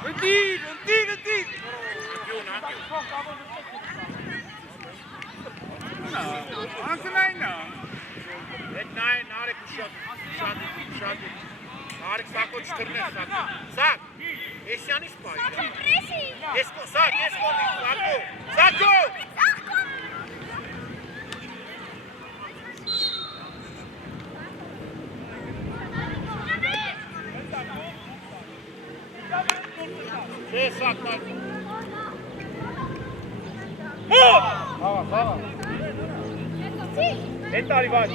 Ընտիր։ Անցնայնա։ Հետ նարեք ուշադի։ Նարեք սակո չտրնես, սակ։ Էսյանի սպայ։ Սակո։ Չէ, սակ նայ։ Մոտ։ Խաղա։ Հետ արի վաչ։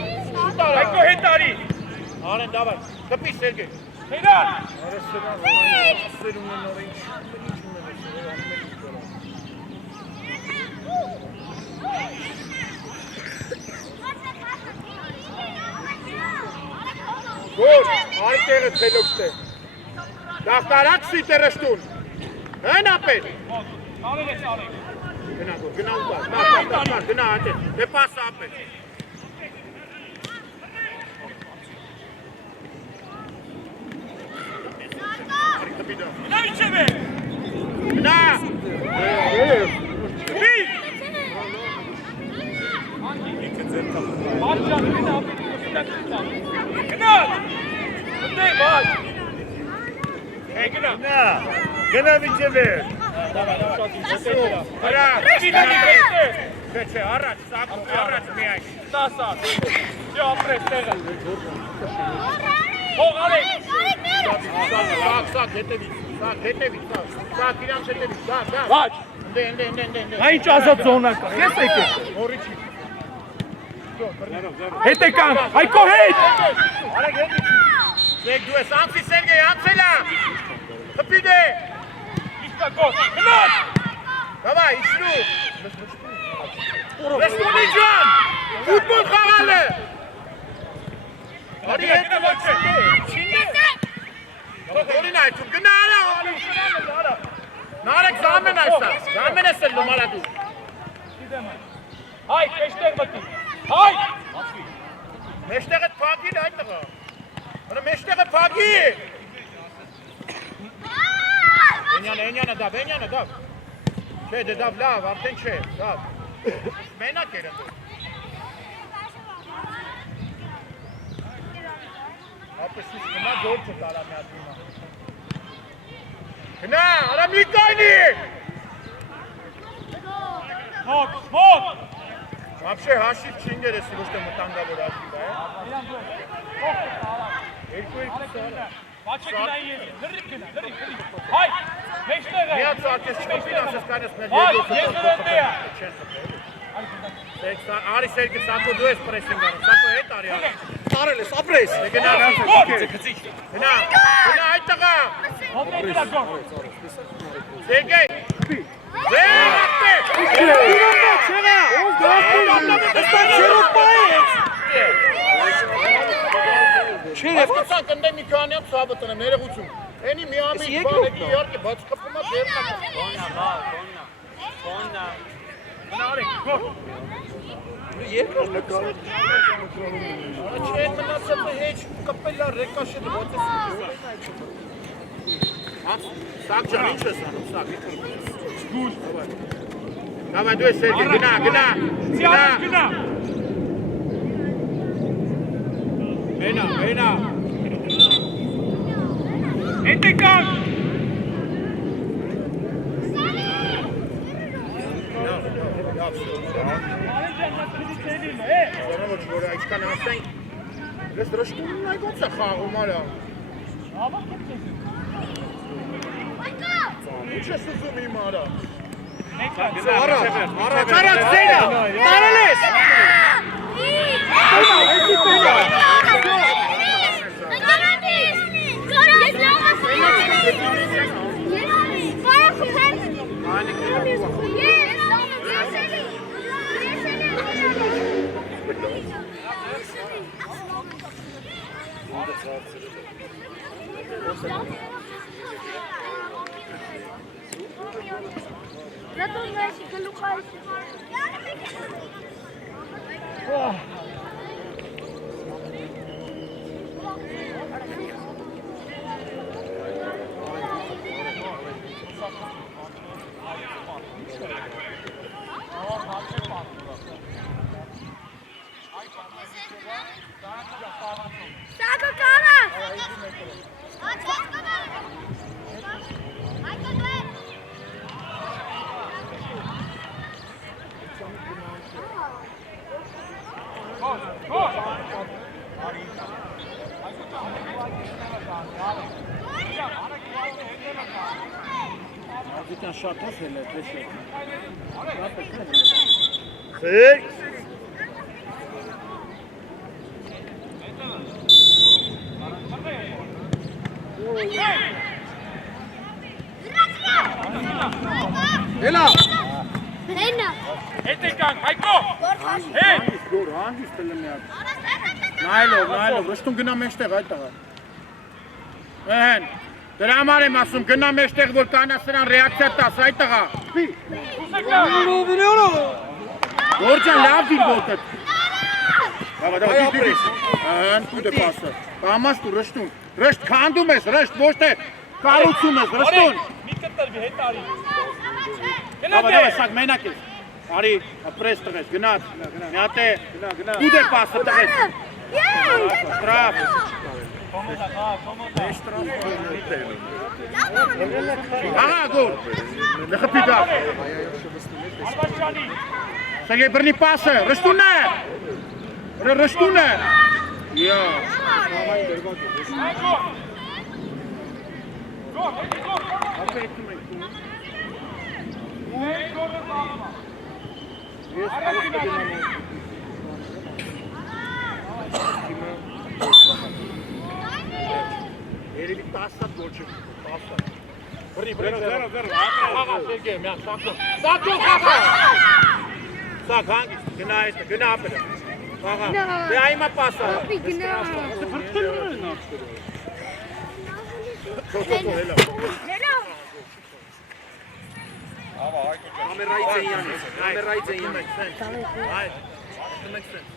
Այկո հետ արի։ Արեն դավայ։ Կպի Սերգեյ։ Հերան։ Գոր, արի տեղը թելոքստե։ Դախտարակ սիտերշտուն։ Հեն ապետ։ Արել ես արեք։ Գնա գոր, գնա ու բար, գնա անտե, դե պասը ապետ։ Արի տպի դա։ Նա իջև է։ Գնա։ Մարջան, գնա ապետի կոստակցության։ Գնա։ Ընտե, վաչ։ Գնա։ Գնա միջև է։ Հրա։ Չէ, առաջ միայն։ Տասա։ Всё, ապրես տեղը։ Հող արեք։ Սակ հետևից, սակ իրանց հետևից, սակ։ Վաչ։ Ընդե։ Նա ինչ ազատ զոնա կա։ Ես եկե։ Հորիչի։ Հետ եկան։ Այկո հետ։ Արեք հետի։ Ձեկ դու ես, անցի Սերգեյ, անցելա։ Հպի դե։ Իսկա գոտ։ Գնա։ Դավայ, իջնու։ Ռեստունի ջան, ֆուտբոլ խաղալ է։ Արի հետը ոչ է։ Հորին այդում, գնա արա։ Նարեք զամեն այսա, զամեն ես էլ լոմալա դու։ Հայ, մեջտեղ մտի։ Հայ։ Մեջտեղ էդ պագին այդ տղա։ Հրը մեջտեղ է պագի։ Էնյանը դավ։ Չէ, դե դավ լավ, արդեն չէ, դավ։ Մենակ էր ընդու։ Ապես իս գնա գործը տարա մի հատ հիմա։ Գնա, արա մի կայնի։ Մոտ։ Вообще հաշիվ չի ինտերեսի ոչ թե մտանգավոր հաշիվ է։ Երկու սարա։ Վաչը գնայի ես, լրիվ գնա։ Հայ, մեջտեղ է։ Միած արկես չկոպին ասես կանես մեր Հայ, երկուսը ես տոստը ընտե է։ չեն խփել։ Արի Սերգե Սակո դու ես պրեսինգ անում, Սակո հետ արի արի։ Տարել ես, ապրես։ Գնա, գնա այդ տղա։ Սերգե։ Չերև կցան կնդեմ մի քանի ամս հավատանեմ, ներողություն։ Էնի մի ամի բանեկի իհարկե բաց կպում է դերնա։ Բոննա։ Նարեք, գոր։ Երկրորդ նկարը։ Չէ, մնացած է հեչ կպելա ռեկաշը դված է։ Սակ ջան, ինչ ես անում, Սակ։ Գուշ, давай։ Давай, դու ես Սերգե, գնա։ գնա։ Մենա։ Էտեկան։ Զորավոչ, որ այսքան ասենք, ես դրշտումն այ ոնց է խաղում արա։ Ինչ ես ուզում իմ արա։ Առաջ սենա, տարել ես։ Դիտան շատ ասել է, դες է։ Έλα. Հենա։ Էտեկան, Հայկո։ Գոր, հանգիստ էլ եմ յակ։ Նայլով, ռշտում գնա մեջտեղ այդ տղա։ Էհեն, դրա համար եմ ասում, գնա մեջտեղ, որ կանա սրան ռեակցիա տաս, այդ տղա։ Գոր ջան, լավ դիր ոտըտ։ Давай, դիրիս։ Ահան, կուդը պասը։ Կամաս դու ռշտում։ Ռշտ քանդում ես, ռշտ, ոչ թե կառուցում ես, ռշտուն։ Մի կտրվի, հետ արի։ Давай, Սակ, մենակ ես։ Արի, ապրես տղես, գնաց, միատ է, կուդը պասը տղես։ Շտրավ։ Ահա, գոր, նխպի դա։ Արվաշյանի։ Սագե բրնի պասը, ռշտուն է։ Ռշտուն է։ Յա։ Հայկո։ Գոր, գոր։ Ապետում եք։ Գորը բաղմա։ Ես արեցի գնամ։ Երևի 10 գոլ չի, 10։ Բրի, աղա, Սերգե, միան, Սակո, աղա։ Սակ, հանգիստ, գնա այստը, գնա ապելը։ Աղա, դե այմա պասա։ Հելա։ Կամերայից են յանից, կամերայից են յանից։ Այդ, makes sense.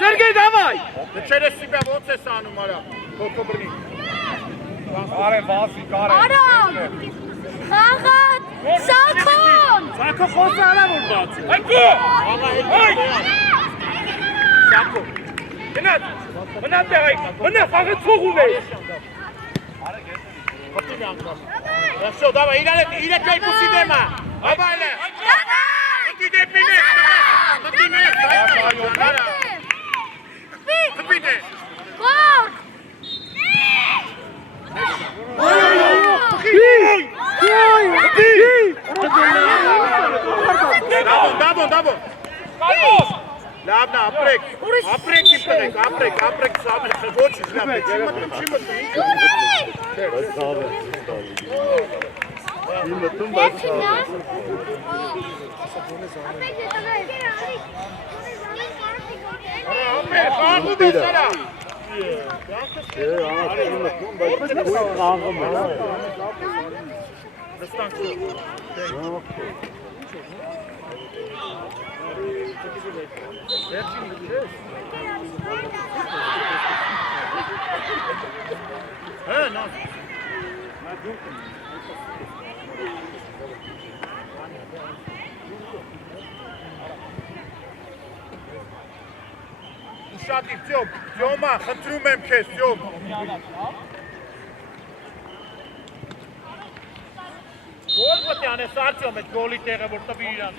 Սերգեյ, դավայ։ Դե չերես սիբյա ոնց ես անում արա, կոկո բրնի։ Արե, վասի, կարե։ Արամ։ Խաղատ։ Սակոն։ Սակո խոսը արա որ բացի։ Հայկո։ Աղա, Սակո։ Գնաց, մնաց դեղ Հայկո, մնա խաղը ծողում է։ Պտի մի անգամ։ Всё, давай, իրեք երկուսի դեմա։ Հավայլը։ Պտի դեպին է։ Պտի մեր, Պտի դե։ Գոլ։ Պտի։ Դավոն։ Կարմոս։ Լավն է, ապրեք իմ տղեք, ապրեք սամեն, ոչինչ լավ է, չի մտնում։ Ապրեք, խաղում ես արա։ Ուշադիր, Ձյոմա, խնդրում եմ քեզ, Ձյոմ։ Գոլ պետք է անես Արտյոմ այդ գոլի տեղը, որ տվի իրան։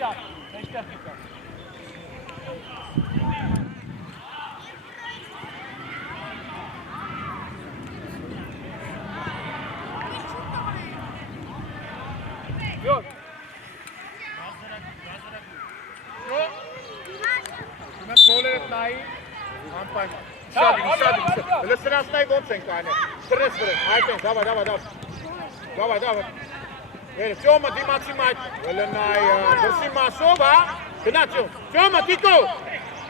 Գոլերը նայի, անպայման։ Ուշադիր, լսրանցնայի ոնց ենք անը, ստրես վրեն, այդ ենք, դավա։ Ձյոմը դիմացի մայտ, լնայի, դրսի մասով, հա, գնա Ձյոմ, Ձյոմը, տիկո։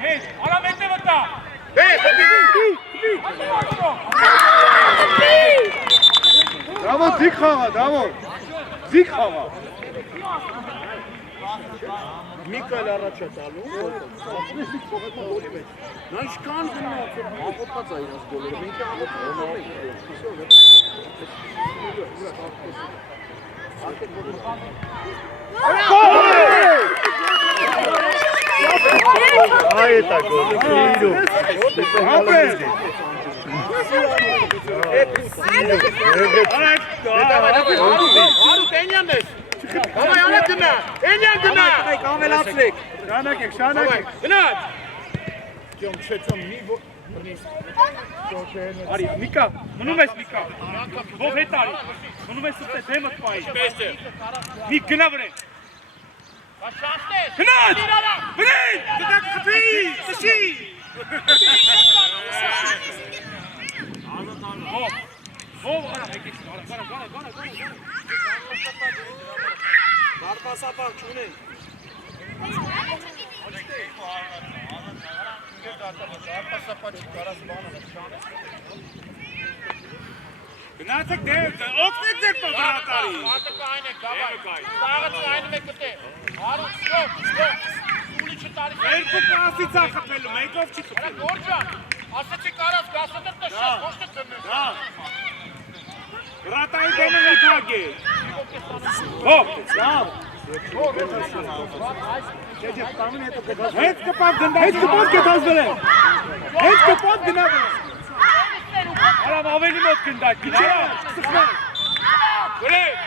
Հեզ, արա մետը վտա։ Դավոն, ձիգ խաղա։ Միկայել առաջ է տալու, գոլի մեջ։ Նա ինչքան գնաց, աղոտած է իրաց գոլերը, մենք աղոտած Այդ է գոլը, Հարուտ էնյանն ես, Հավայ անա գնա, էնյան գնա Կամելացրեք, շանակ եք Գնաց Ձյոմ, մի Արի, Միկա, մնում ես Միկա Ով հետ արի, մնում ես սրտ է դեմըտ պայի Մի գնա վրեն Գնաց, վրեն, գտակ խպի, սշի Ով արա, եկես, գարա Բարբասապար չունեն Գնացեք դեր, օգնեք ձեր պոդրատարի Հատը կային եք, սաղը ծայնում եք կտե Հարուտ, շոք, սուլի չտարի Երկու պասից է խպելու, մեկով չի խպելու Գորջան, ասեցի կարած գասըդրտ է շոք, ոչ թե ծրնես Գրատայի դոմը նետակ է Հո, Հենց կպավ գետազվել է Հենց կպավ գնավել Արավ ավելի մոտ գնդակ Գրեկ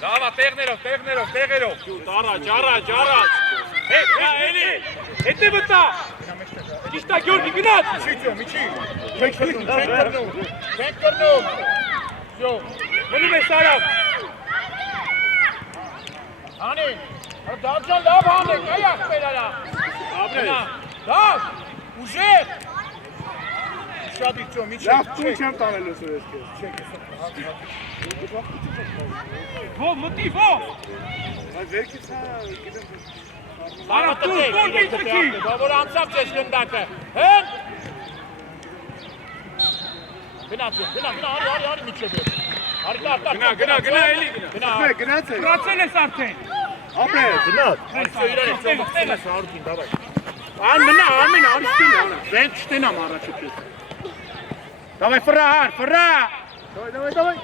Դավա, տեղներով Առաջ Էլի, հետը վտա Ճիշտա Գյորգի գնաց Միջի, չենք կրնում Մնում ես արավ Հանին, դանջան լավ հանեք, այախ պերարա Դավ, ուժեր Ուշադիր ճո, միջի Լավ տուն չեմ տանելու սր ես Ո, մտի, ո Վերքից հա, գիտեմ Արա, տուն, միտրքի Որ անցավ ձեզ գնդակը Հեն Գնա, արի միջև էր Գնա, էլի Գնաց է Գրացել ես արդեն Ապրե, գնաց Ան մնա, ամեն արիստին արա Վենք շտենամ առաջը կեզ Դավայ, ֆրահար Դավայ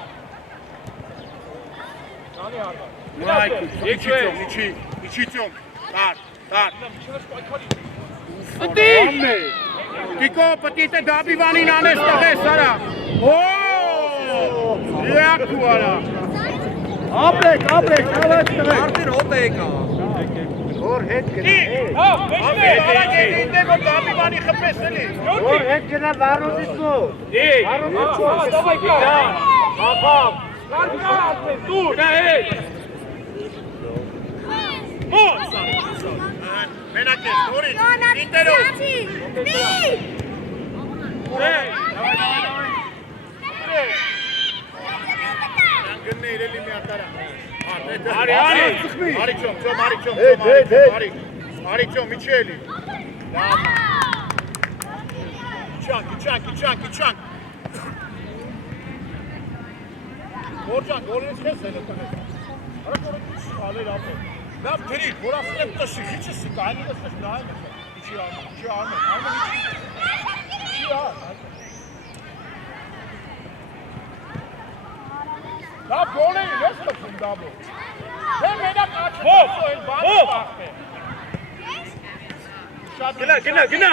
Միջի ծյոմ Տար Պտի Տիկո, պտիտ է դաբիվանին անես տղես արա Յակու արա Ապրեք, շալած տղեք Արդեն հոտ է եկա Որ հետ գնա Որ դաբիվանի խպես էլի Որ հետ գնա վարոզից մոտ Դավայ կա Հապապ Գնա հետ Մոտ։ Մենակ ես, նորից, ինտերով։ Գնե իրելի մի ատարա։ Արի ճոմ, իչի էլի։ Իչանք։ Որջան, գոլերից քեզ էլ տնես։ Արա գոլերից շալեր ապե։ Լավ գրի, որ ասեմ տշի, իչի սիկա, այնի դες նայում ես։ Իչի արմեն։ Լավ գոլերի ես խփում դաբո։ Դե մենակ աչքով էլ բանը բախտե։ Գնա։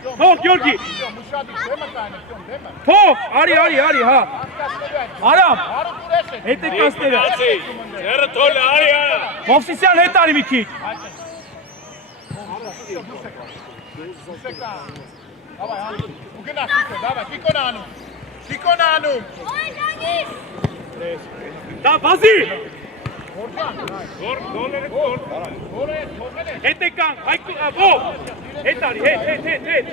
Թող Գյորգի։ Մուշադի դեմը կայնը, դեմը։ Թող, արի, հա։ Արամ։ Հետ է կասները։ Երը թոլը, արի։ Մովսիսյան հետ արի մի քիչ։ Давай, Անի, ու գնա Տիկո, давай, Տիկոն անում։ Դա բազի։ Գոլը թողել է։ Հետ է կան, ո։ Հետ արի, հետ։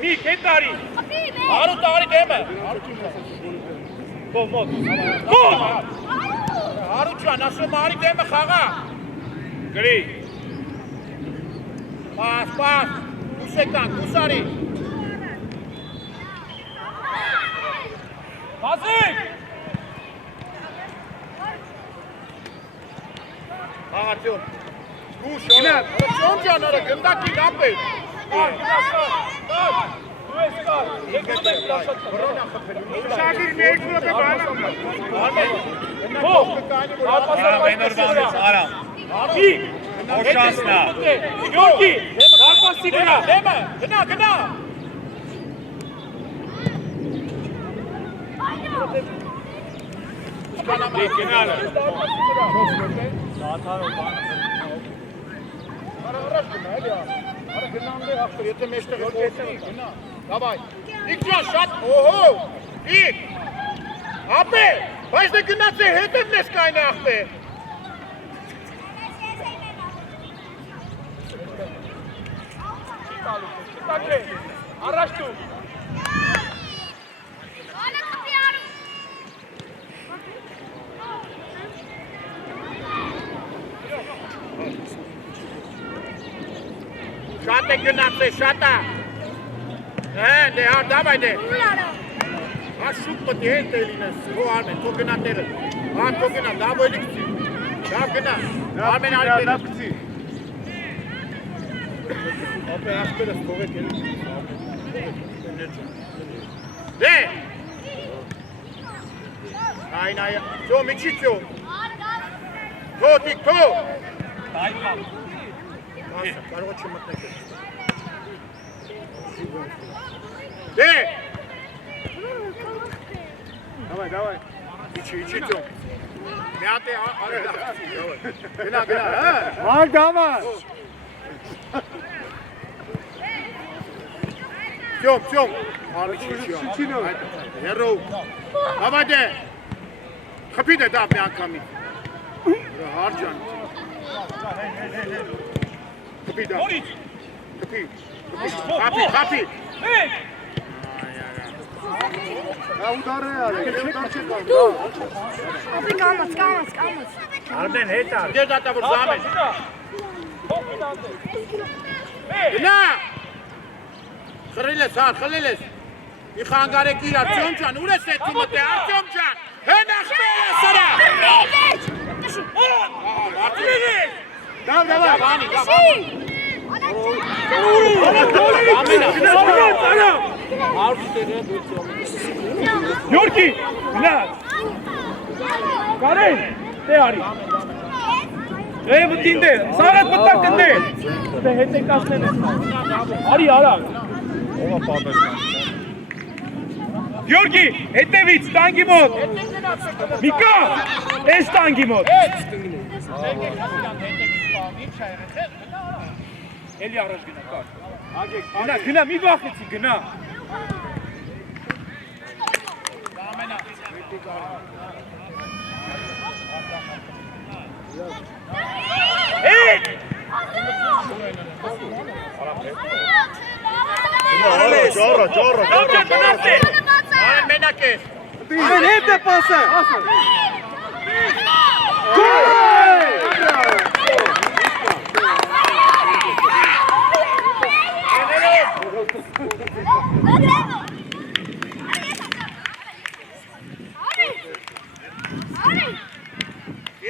Միք, հետ արի։ Արու տարի դեմը։ Մոտ։ Արու ջան, ասում արի դեմը խաղա։ Գրի։ Պաս, կուսեկան, կուսարի։ Բազի։ Աղացյոն, գուշ, ճոն ջան արա, գնդակին ապեր։ Շագիր մի երկու է բանամ։ Արամ։ Մի։ Օշանսնա։ Գյորգի, դարպասի գնա։ Դեմը, գնա։ Գնալը։ Առաջ գնա, էլի արա գնան դե ախտր, եթե մեջտեղ գործի, գնա, դավայ, իք ջան, շատ, օհո, իք, ապե, բայց դե գնաց է հետևն ես կայն է ախպե, Առաջ դու։ շատ է գնաց է, շատ է, դե, դավայ դե, շուտ պտի հետ է լինես, հո արմեն, թո գնա տեղը, թո գնա, դավ էլի կցի, դավ գնա, արմեն արի տեղը, ապե ախպերս թողեք էլի, դե, այն, ծո, միչի ծո, թո, տիկ, թո, կարող չմտնեք ես, դե, Давай. Իչի ծո։ Մի հատ է արել աղցի, գնա, հա։ Մարգամա։ Ծյոմ, հերով, հավա դե, խպի դե դավ մի անգամի, հարջան, խպի դավ, խպի, Արդեն հետ ար։ դեր դատա որ զամ ես, գնա, խրիլ ես, մի խանգարեք իրար, ծյոմ ճան, ուր ես էթում մտե, արձյոմ ճան, հեն ախպեր ես սրա, դավ, Գյորգի, գնա։ Կարեն, դե արի։ Դե մտին դե, սաղատ մտակ կնդե։ Դե հետ է կասնեն ես։ Արի, արակ։ Գյորգի, հետևից, տանգի մոտ։ Միկա, ես տանգի մոտ։ Էլի առաջ գնա, կար։ Գնա, մի վախեցի, գնա։ Ամենա։ ջոռը։ Արեն մենակ ես։ Արեն հետ է պասը։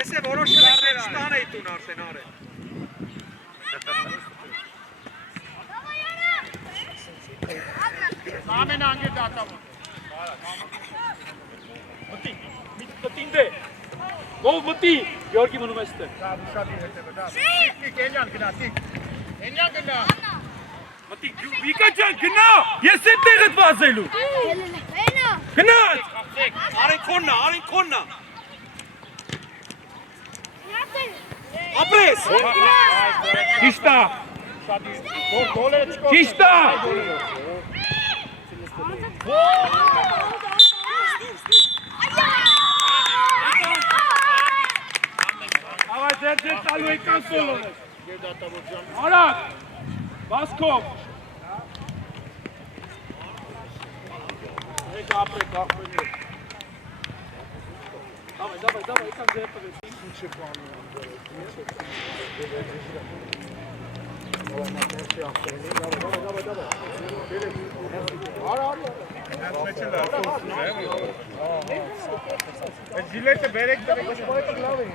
Ես է որոշել եմ ստան էի տուն արդեն արեն։ Ամեն անգե դատավոր։ Մտին դե։ Գոլ մտի։ Գյորգի մնում ես տե։ Դա ուշադիր հետևը, դա։ Տիկ Էնյան գնա, տիկ։ Էնյան գնա։ Մտի Վիկա ջան գնա։ Ես եմ տեղդ վազելու։ Հենա։ Գնաց։ Արեն քոննա։ Ապրես։ Ճիշտա։ Գոլերը չկոր։ Ճիշտա։ Ավա ձեր տալու եկան սոլոնը։ Արակ։ Բասկով։ Եք ապրեք, ախպերներ։ Давай, եկան ձեր տվեց։ Ժիլետը բերեք դրեք լավ է։